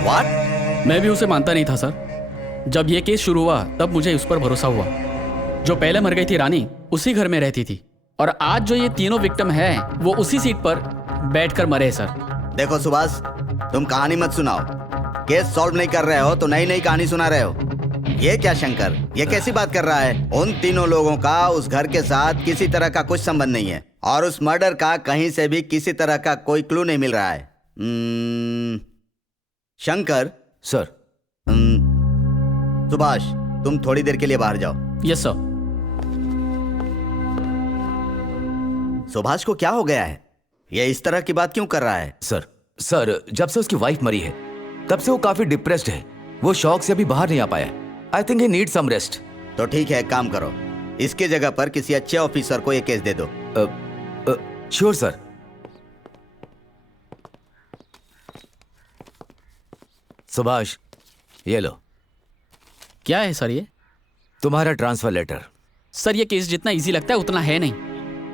व्हाट? मैं भी उसे मानता नहीं था सर। जब ये केस शुरू हुआ तब मुझे उस पर भरोसा हुआ। जो पहले मर गई थी रानी उसी घर में रहती थी और आज जो ये तीनों विक्टिम हैं वो उसी सीट पर बैठकर मरे सर। देखो सुभाष, तुम कहानी मत सुनाओ। केस सॉल्व नहीं कर रहे हो तो नई नई कहानी सुना रहे हो। ये क्या शंकर, ये कैसी बात कर रहा है? उन तीनों लोगों का उस घर के साथ किसी तरह का कुछ संबंध नहीं है और उस मर्डर का कहीं से भी किसी तरह का कोई क्लू नहीं मिल रहा है। शंकर। सर। सुभाष, तुम थोड़ी देर के लिए बाहर जाओ। Yes sir. सुभाष को क्या हो गया है? ये इस तरह की बात क्यों कर रहा है? सर जब से उसकी वाइफ मरी है तब से वो काफी डिप्रेस्ड है। वो शौक से अभी बाहर नहीं आ पाया। I think he need some rest. तो ठीक है, काम करो, इसकी जगह पर किसी अच्छे ऑफिसर को ये केस दे दो। Sure sir. सुभाष ये लो। क्या है सर ये? तुम्हारा ट्रांसफर लेटर। सर ये केस जितना इजी लगता है उतना है नहीं।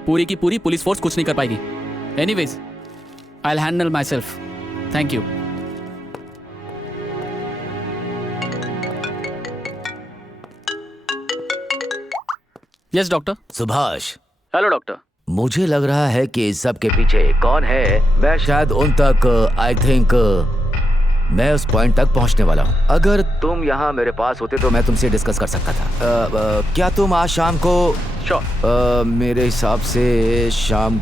पूरी की पूरी पुलिस फोर्स कुछ नहीं कर पाएगी। Anyways I will handle my self. Thank you. Yes doctor. Subhash. Hello doctor. मुझे लग रहा है कि इस सब के पीछे कौन है मैं शायद उन तक आई थिंक मैं उस पॉइंट तक पहुंचने वाला हूं। अगर तुम यहाँ मेरे पास होते तो मैं तुमसे डिस्कस कर सकता था। क्या तुम आज शाम को? श्योर। मेरे हिसाब से शाम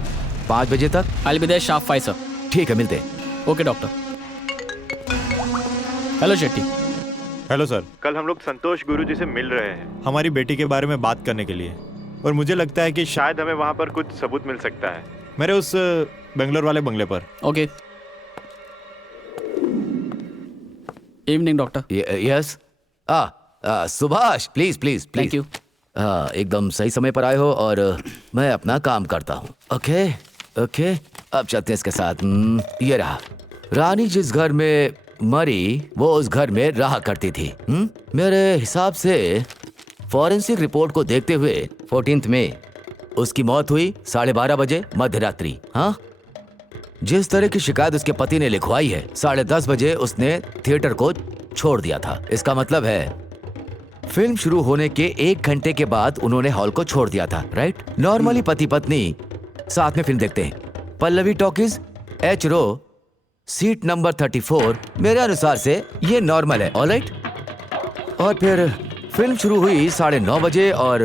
5 बजे तक। I will be there sharp 5 sir. ठीक है, मिलते हैं। Okay doctor. Hello Shetty. Hello sir. कल हम लोग संतोष गुरुजी से मिल रहे हैं हमारी बेटी के बारे में बात करने के लिए और मुझे लगता है कि शायद हमें वहाँ पर कुछ सबूत मिल सकता है मेरे उस बेंगलोर वाले बंगले पर। Okay. Evening doctor. Yes. Subhash please please please. Thank you. एकदम सही समय पर आए हो और मैं अपना काम करता हूँ। ओके ओके, अब चलते हैं इसके साथ। ये रहा। रानी जिस घर में मरी वो उस घर में रहा करती थी। मेरे हिसाब से फॉरेंसिक रिपोर्ट को देखते हुए 14 में उसकी मौत हुई 12:30 बजे मध्य रात्रि। हाँ, जिस तरह की शिकायत उसके पति ने लिखवाई है, 10:30 बजे उसने थिएटर को छोड़ दिया था। इसका मतलब है फिल्म शुरू होने के 1 घंटे के बाद उन्होंने हॉल को छोड़ दिया था, राइट? नॉर्मली पति पत्नी साथ में फिल्म देखते हैं। पल्लवी टॉकीज, एच रो, सीट नंबर 34, मेरे अनुसार से ये नॉर्मल है, ऑलराइट? और फिर फिल्म शुरू हुई 9:30 बजे और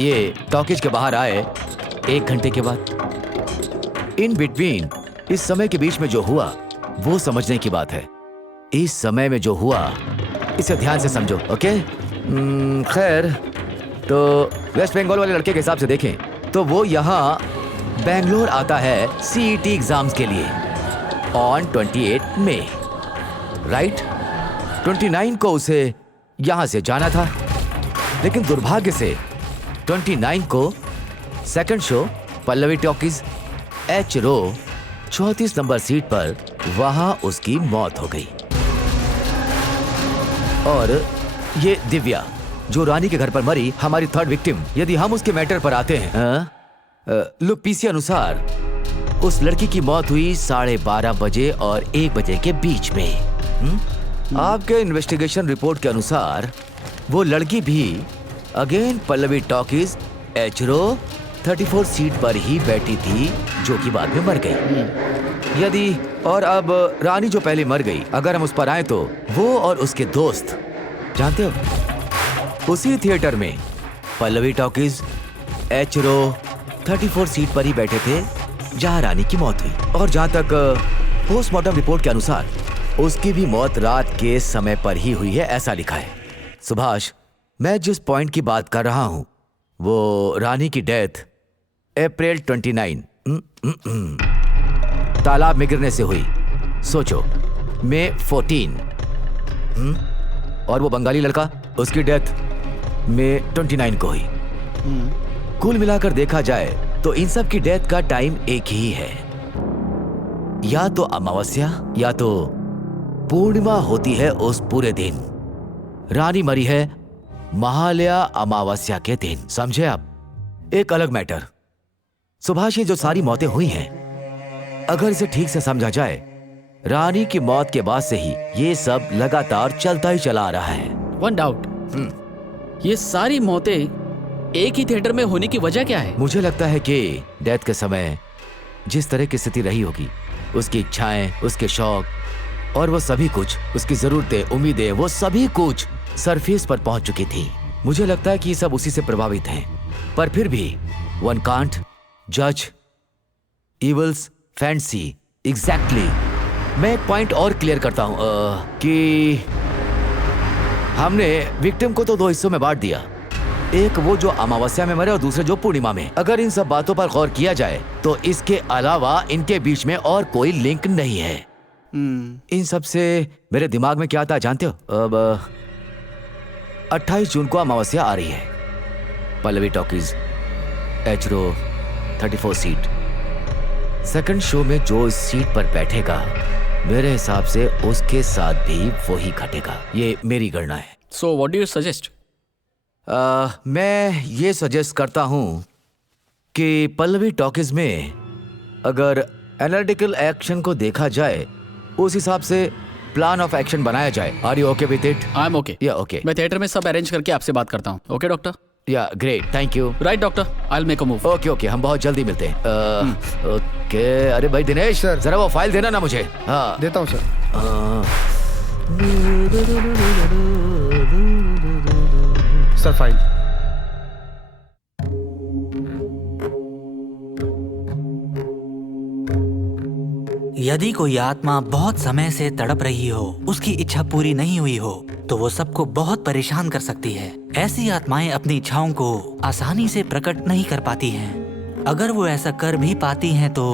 ये टॉकीज के बाहर आए 1 घंटे के बाद। इन बिटवीन, इस समय के बीच में जो हुआ वो समझने की बात है। इस समय में जो हुआ इसे ध्यान से समझो, ओके? खैर, तो वेस्ट बंगाल वाले लड़के के हिसाब से देखें तो वो यहाँ बेंगलोर आता है CET एग्जाम्स के लिए ऑन 28 मई, राइट? 29 को उसे यहाँ से जाना था, लेकिन दुर्भाग्य से 29 को second show Pallavi Talkies, H row 34 number seat पर वहां उसकी मौत हो गई। और ये दिव्या जो रानी के घर पर मरी, हमारी 3rd विक्टिम, यदि हम उसके मैटर पर आते हैं, लुक पीसी अनुसार उस लड़की की मौत हुई 12:30 बजे और 1 बजे के बीच में। आपके इन्वेस्टिगेशन रिपोर्ट के अनुसार वो लड़की भी again Pallavi Talkies, H row 34 seat पर ही बैठी थी, जो कि बाद में मर गई। यदि और अब रानी जो पहले मर गई, अगर हम उस पर आए तो वो और उसके दोस्त, जानते हो, उसी थिएटर में Pallavi Talkies, H row 34 seat पर ही बैठे थे जहां रानी की मौत हुई। और जहां तक पोस्टमार्टम रिपोर्ट के अनुसार उसकी भी मौत रात के समय पर ही हुई है, ऐसा लिखा है। सुभाष, मैं जिस पॉइंट की बात कर रहा हूं वो रानी की डेथ अप्रैल 29 तालाब में गिरने से हुई। सोचो, मई 14 और वो बंगाली लड़का, उसकी डेथ मई 29 को हुई। कुल मिलाकर देखा जाए तो इन सब की डेथ का टाइम एक ही है, या तो अमावस्या या तो पूर्णिमा होती है उस पूरे दिन। रानी मरी है महालया अमावस्या के दिन, समझे आप? एक अलग मैटर सुभाष, ये जो सारी मौतें हुई हैं, अगर इसे ठीक से समझा जाए, रानी की मौत के बाद से ही ये सब लगातार चलता ही चला आ रहा है। वन डाउट, ये सारी मौतें एक ही थिएटर में होने की वजह क्या है? मुझे लगता है कि डेथ के समय जिस तरह की स्थिति रही होगी, उसकी इच्छाएं, उसके शौक और वो सभी कुछ, उसकी जरूरतें, उम्मीदें, वो सभी कुछ सरफेस पर पहुंच चुकी थी। मुझे लगता है कि ये सब उसी से प्रभावित हैं, पर फिर भी वन कांट जज इवल्स फैंसी। एग्जैक्टली। मैं एक पॉइंट और क्लियर करता हूं कि हमने विक्टिम को तो 2 हिस्सों में बांट दिया, एक वो जो अमावस्या में मरे और दूसरे जो पूर्णिमा में। अगर इन सब बातों पर गौर किया जाए तो इसके अलावा इनके बीच में और कोई लिंक नहीं है। इन सब से मेरे दिमाग में क्या आता है जानते हो? अब 28 जून को अमावस्या आ रही है। Pallavi Talkies, H row 34 seat, second show में जो इस सीट पर बैठेगा, मेरे हिसाब से उसके साथ भी वही घटेगा। ये मेरी गणना है। So what do you suggest? मैं ये सजेस्ट करता हूं कि पल्लवी टॉकीज में अगर एनालिटिकल एक्शन को देखा जाए, उस हिसाब से प्लान ऑफ एक्शन बनाया जाए। Are you okay with it? I am okay. Yeah okay. मैं थिएटर में सब अरेंज करके आपसे बात करता हूँ। Okay doctor? Yeah great, thank you. Right doctor, I will make a move. Okay okay, हम बहुत जल्दी मिलते हैं। ओके। अरे भाई दिनेश, जरा वो फाइल देना ना मुझे। हाँ देता हूँ सर। Sir file. यदि कोई आत्मा बहुत समय से तड़प रही हो, उसकी इच्छा पूरी नहीं हुई हो, तो वो सबको बहुत परेशान कर सकती है। ऐसी आत्माएं अपनी इच्छाओं को आसानी से प्रकट नहीं कर पाती हैं। अगर वो ऐसा कर भी पाती हैं तो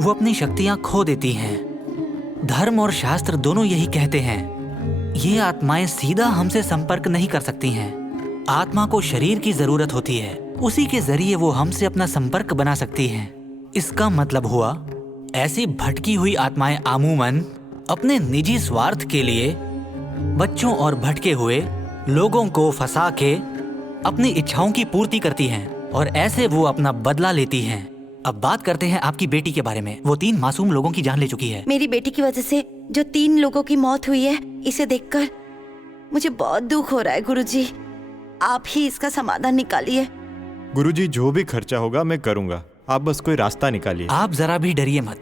वो अपनी शक्तियां खो देती हैं। धर्म और शास्त्र दोनों यही कहते हैं। ये आत्माएं सीधा हमसे संपर्क नहीं कर सकती हैं। आत्मा को शरीर की जरूरत होती है, उसी के जरिए वो हमसे अपना संपर्क बना सकती हैं। इसका मतलब हुआ, ऐसी भटकी हुई आत्माएं अमूमन अपने निजी स्वार्थ के लिए बच्चों और भटके हुए लोगों को फंसा के अपनी इच्छाओं की पूर्ति करती हैं, और ऐसे वो अपना बदला लेती हैं। अब बात करते हैं आपकी बेटी के बारे में। वो 3 मासूम लोगों की जान ले चुकी है। मेरी बेटी की वजह से जो 3 लोगों की मौत हुई है, इसे देखकर मुझे बहुत दुख हो रहा है गुरुजी। आप ही इसका समाधान निकालिए। गुरुजी, जो भी खर्चा होगा मैं करूंगा, आप बस कोई रास्ता निकालिए। आप जरा भी डरिए मत।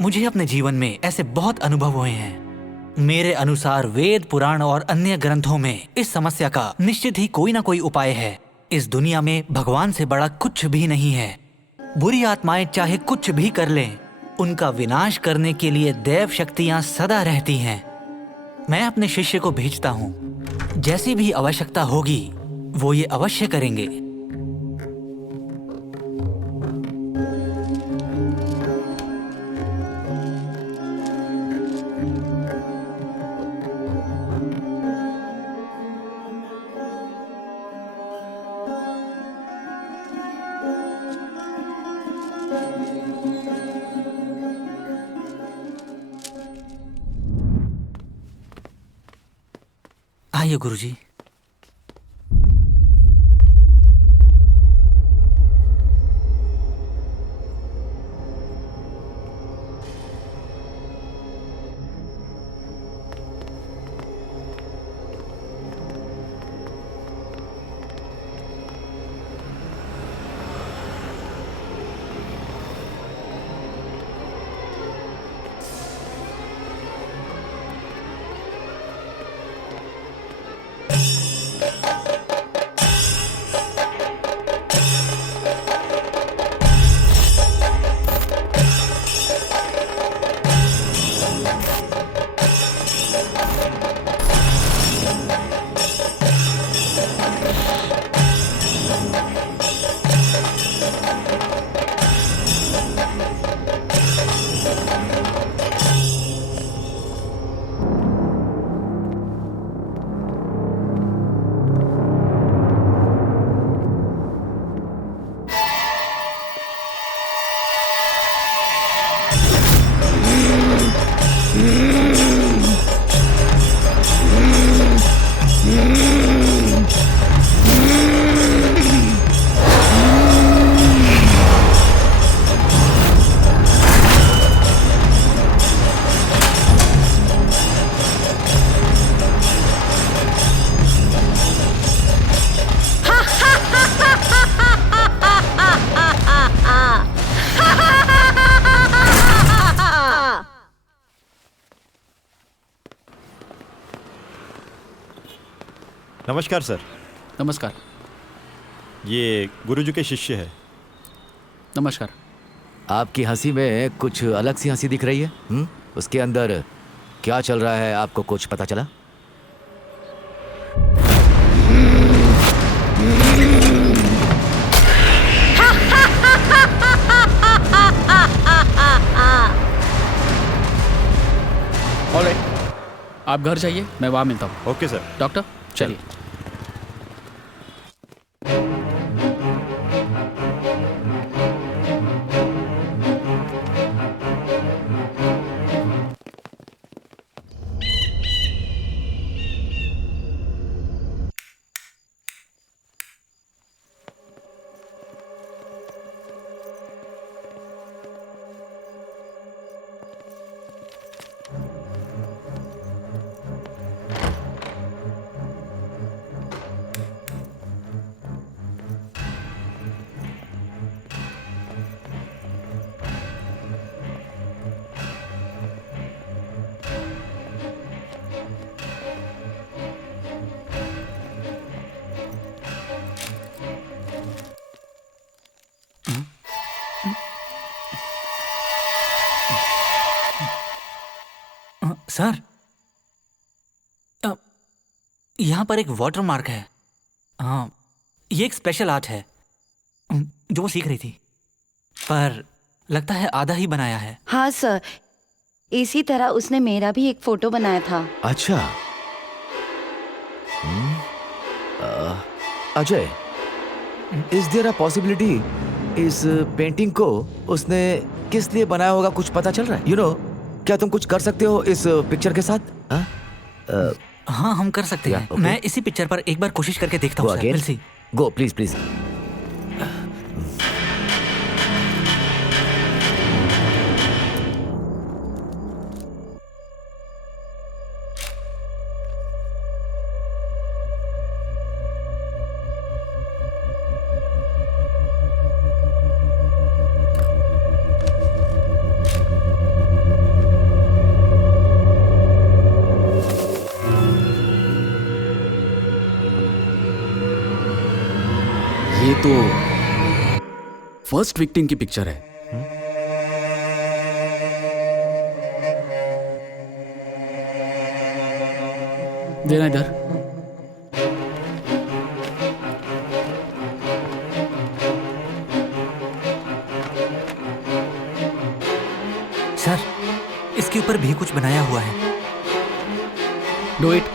मुझे अपने जीवन में ऐसे बहुत अनुभव हुए हैं। मेरे अनुसार वेद, पुराण और अन्य ग्रंथों में इस समस्या का निश्चित ही कोई ना कोई उपाय है। इस दुनिया में भगवान से बड़ा कुछ भी नहीं है। बुरी आत्माएं चाहे कुछ भी कर लें, उनका विनाश करने के लिए दैव शक्तियां सदा रहती हैं। मैं अपने शिष्य को भेजता हूँ, जैसी भी आवश्यकता होगी वो ये अवश्य करेंगे। आइए गुरुजी। नमस्कार सर। नमस्कार। ये गुरुजी के शिष्य है। नमस्कार। आपकी हंसी में कुछ अलग सी हंसी दिख रही है। उसके अंदर क्या चल रहा है, आपको कुछ पता चला? ऑलराइट, आप घर जाइए, मैं वहाँ मिलता हूँ। Okay sir. डॉक्टर चलिए। सर, यहाँ पर एक वाटर मार्क है। हाँ, ये एक स्पेशल आर्ट है जो वो सीख रही थी, पर लगता है आधा ही बनाया है। हाँ सर, इसी तरह उसने मेरा भी एक फोटो बनाया था। अच्छा। Ajay, is there a possibility इस पेंटिंग को उसने किस लिए बनाया होगा, कुछ पता चल रहा है? यू नो, क्या तुम कुछ कर सकते हो इस पिक्चर के साथ? हाँ, हम कर सकते हैं। okay. मैं इसी पिक्चर पर एक बार कोशिश करके देखता हूँ। Go please please. First victim की पिक्चर है। देना इधर। सर, इसके ऊपर भी कुछ बनाया हुआ है। Do it.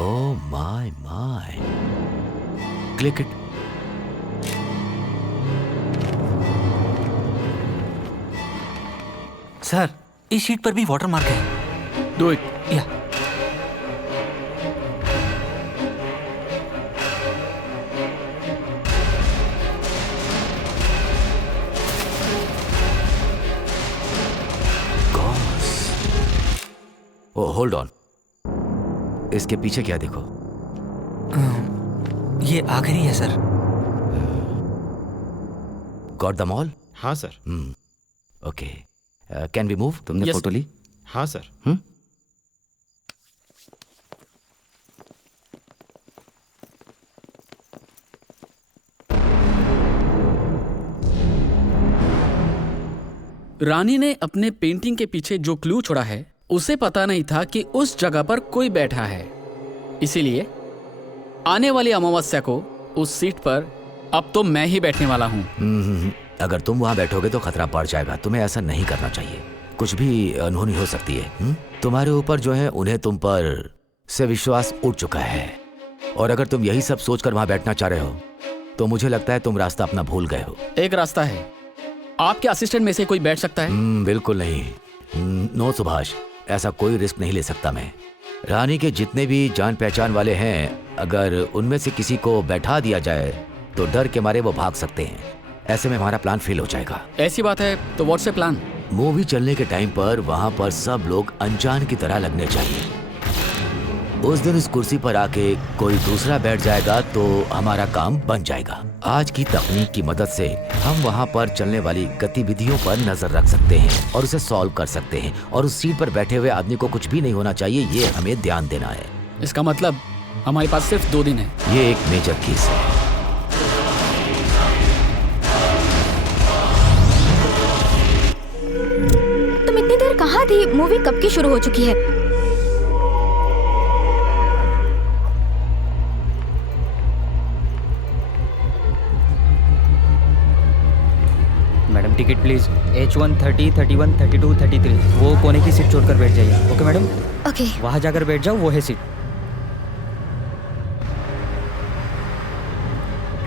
Oh my. Click it. Sir, इस शीट पर भी वाटर मार्क है। Do it. या। ओह होल्ड ऑन, इसके पीछे क्या देखो? ये आखिरी है सर। Got the mall? हाँ sir. Okay, can we move? तुमने Yes. फोटो ली? हाँ सर। रानी ने अपने पेंटिंग के पीछे जो क्लू छोड़ा है उसे पता नहीं था कि उस जगह पर कोई बैठा है, इसीलिए आने वाली अमावस्या को उस सीट पर अब तो मैं ही बैठने वाला हूँ। अगर तुम वहां बैठोगे तो खतरा बढ़ जाएगा। तुम्हें ऐसा नहीं करना चाहिए। कुछ भी अनहोनी हो सकती है। तुम्हारे ऊपर जो है उन्हें तुम पर से विश्वास उठ चुका है, और अगर तुम यही सब सोचकर वहां बैठना चाह रहे हो तो मुझे लगता है तुम रास्ता अपना भूल गए हो। एक रास्ता है, आपके असिस्टेंट में से कोई बैठ सकता है? बिल्कुल नहीं। नो सुभाष, ऐसा कोई रिस्क नहीं ले सकता मैं। रानी के जितने भी जान पहचान वाले हैं, अगर उनमें से किसी को बैठा दिया जाए तो डर के मारे वो भाग सकते हैं। ऐसे में हमारा प्लान फेल हो जाएगा। ऐसी बात है तो व्हाट्स ए प्लान? मूवी चलने के टाइम पर वहां पर सब लोग अनजान की तरह लगने चाहिए। उस दिन इस कुर्सी पर आके कोई दूसरा बैठ जाएगा तो हमारा काम बन जाएगा। आज की तकनीक की मदद से हम वहां पर चलने वाली गतिविधियों पर नजर रख सकते हैं और उसे सॉल्व कर सकते हैं, और उस सीट पर बैठे हुए आदमी को कुछ भी नहीं होना चाहिए, ये हमें ध्यान देना है। इसका मतलब हमारे पास सिर्फ 2 दिन है। ये एक मेजर केस है। तुम इतनी देर कहाँ थी? मूवी कब की शुरू हो चुकी है? Madam ticket please. H1 30 31 32 33 वो कोने की सीट छोड़कर बैठ जाइए। Okay madam? ओके। वहाँ जाकर बैठ जाओ, वो है सीट।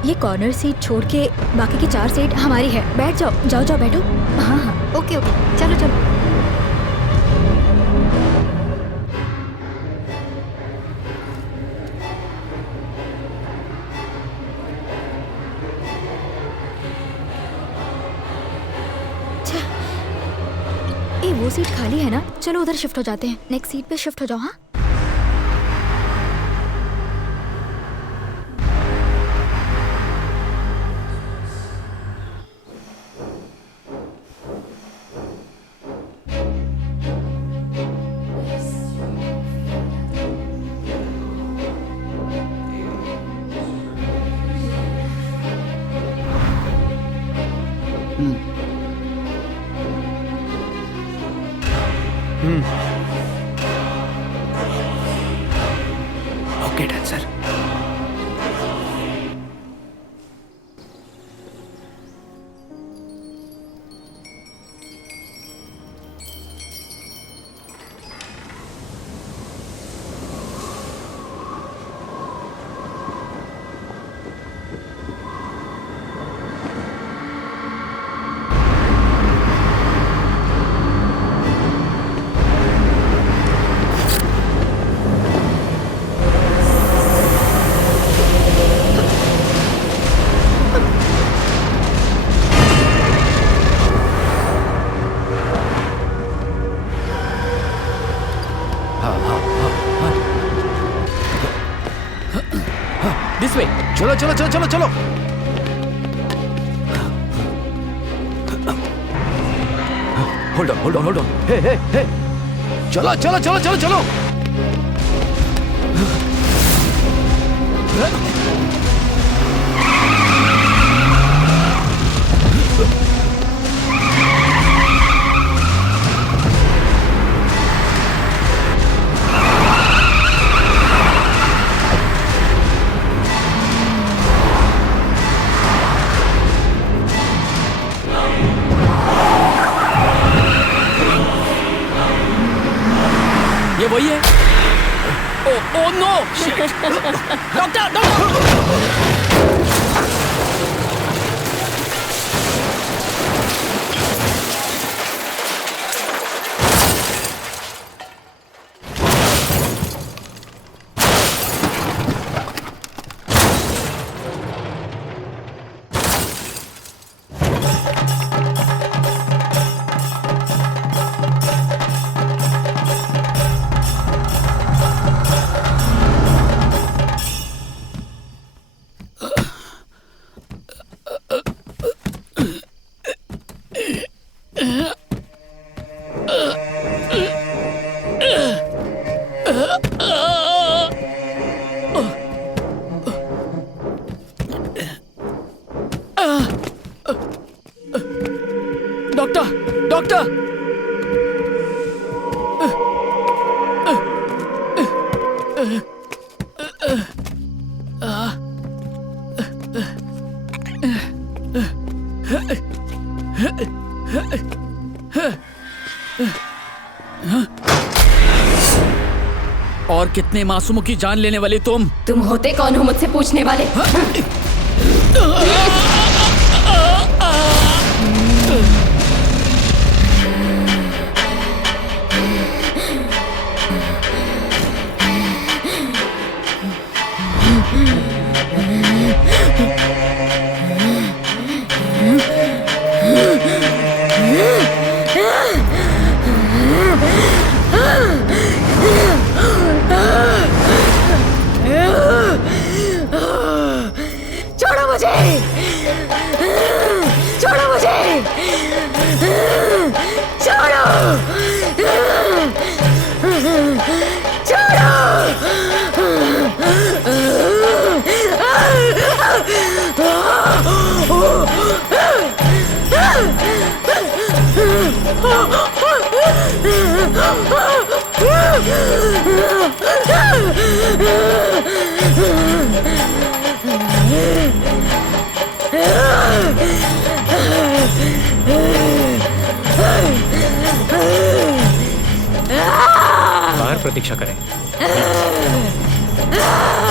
ये कॉर्नर सीट छोड़ के बाकी की 4 सीट हमारी है। बैठ जाओ, जाओ जाओ बैठो। हाँ हाँ ओके ओके, चलो चलो। ये वो सीट खाली है ना? चलो उधर शिफ्ट हो जाते हैं। नेक्स्ट सीट पे शिफ्ट हो जाओ। हाँ okay done sir. This way. चलो चलो चलो चलो चलो। होल्ड ऑन हे चलो चलो चलो चलो चलो ये वही है। ओ नो डॉक्टर डॉक्टर और कितने मासूमों की जान लेने वाले तुम होते कौन हो मुझसे पूछने वाले? छोड़ो मुझे! छोड़ो मुझे! छोड़ो! बाहर प्रतीक्षा करें। Ah!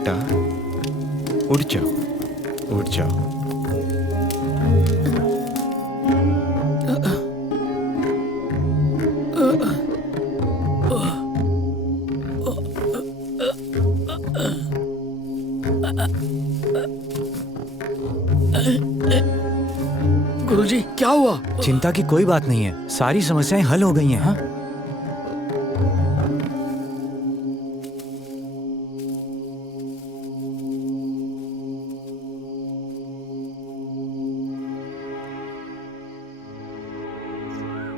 बेटा उठ जाओ उठ जाओ। गुरुजी क्या हुआ? चिंता की कोई बात नहीं है, सारी समस्याएं हल हो गई हैं। हाँ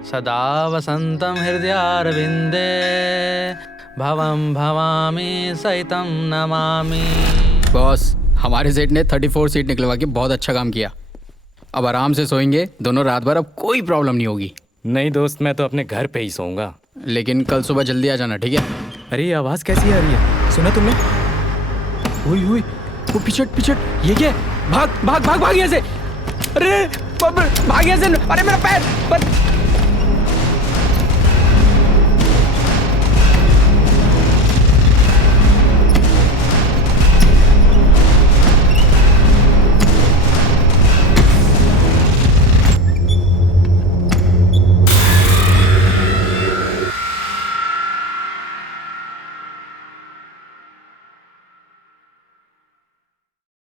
सदा वसंतम हृदयारविंदे भवम भवामी सहितम नमामि। बॉस, हमारे सेठ ने 34 सीट निकलवा के बहुत अच्छा काम किया। अब आराम से सोएंगे दोनों रात भर, अब कोई प्रॉब्लम नहीं होगी। नहीं दोस्त, मैं तो अपने घर पे ही सोऊंगा। लेकिन कल सुबह जल्दी आ जाना, ठीक है? अरे ये आवाज कैसी आ रही है? सुना तुमने? ओए ओए, वो पिछट पिछट, ये क्या? भाग भाग भाग भाग यहाँ से! अरे भाग यहाँ से! अरे मेरा पैर!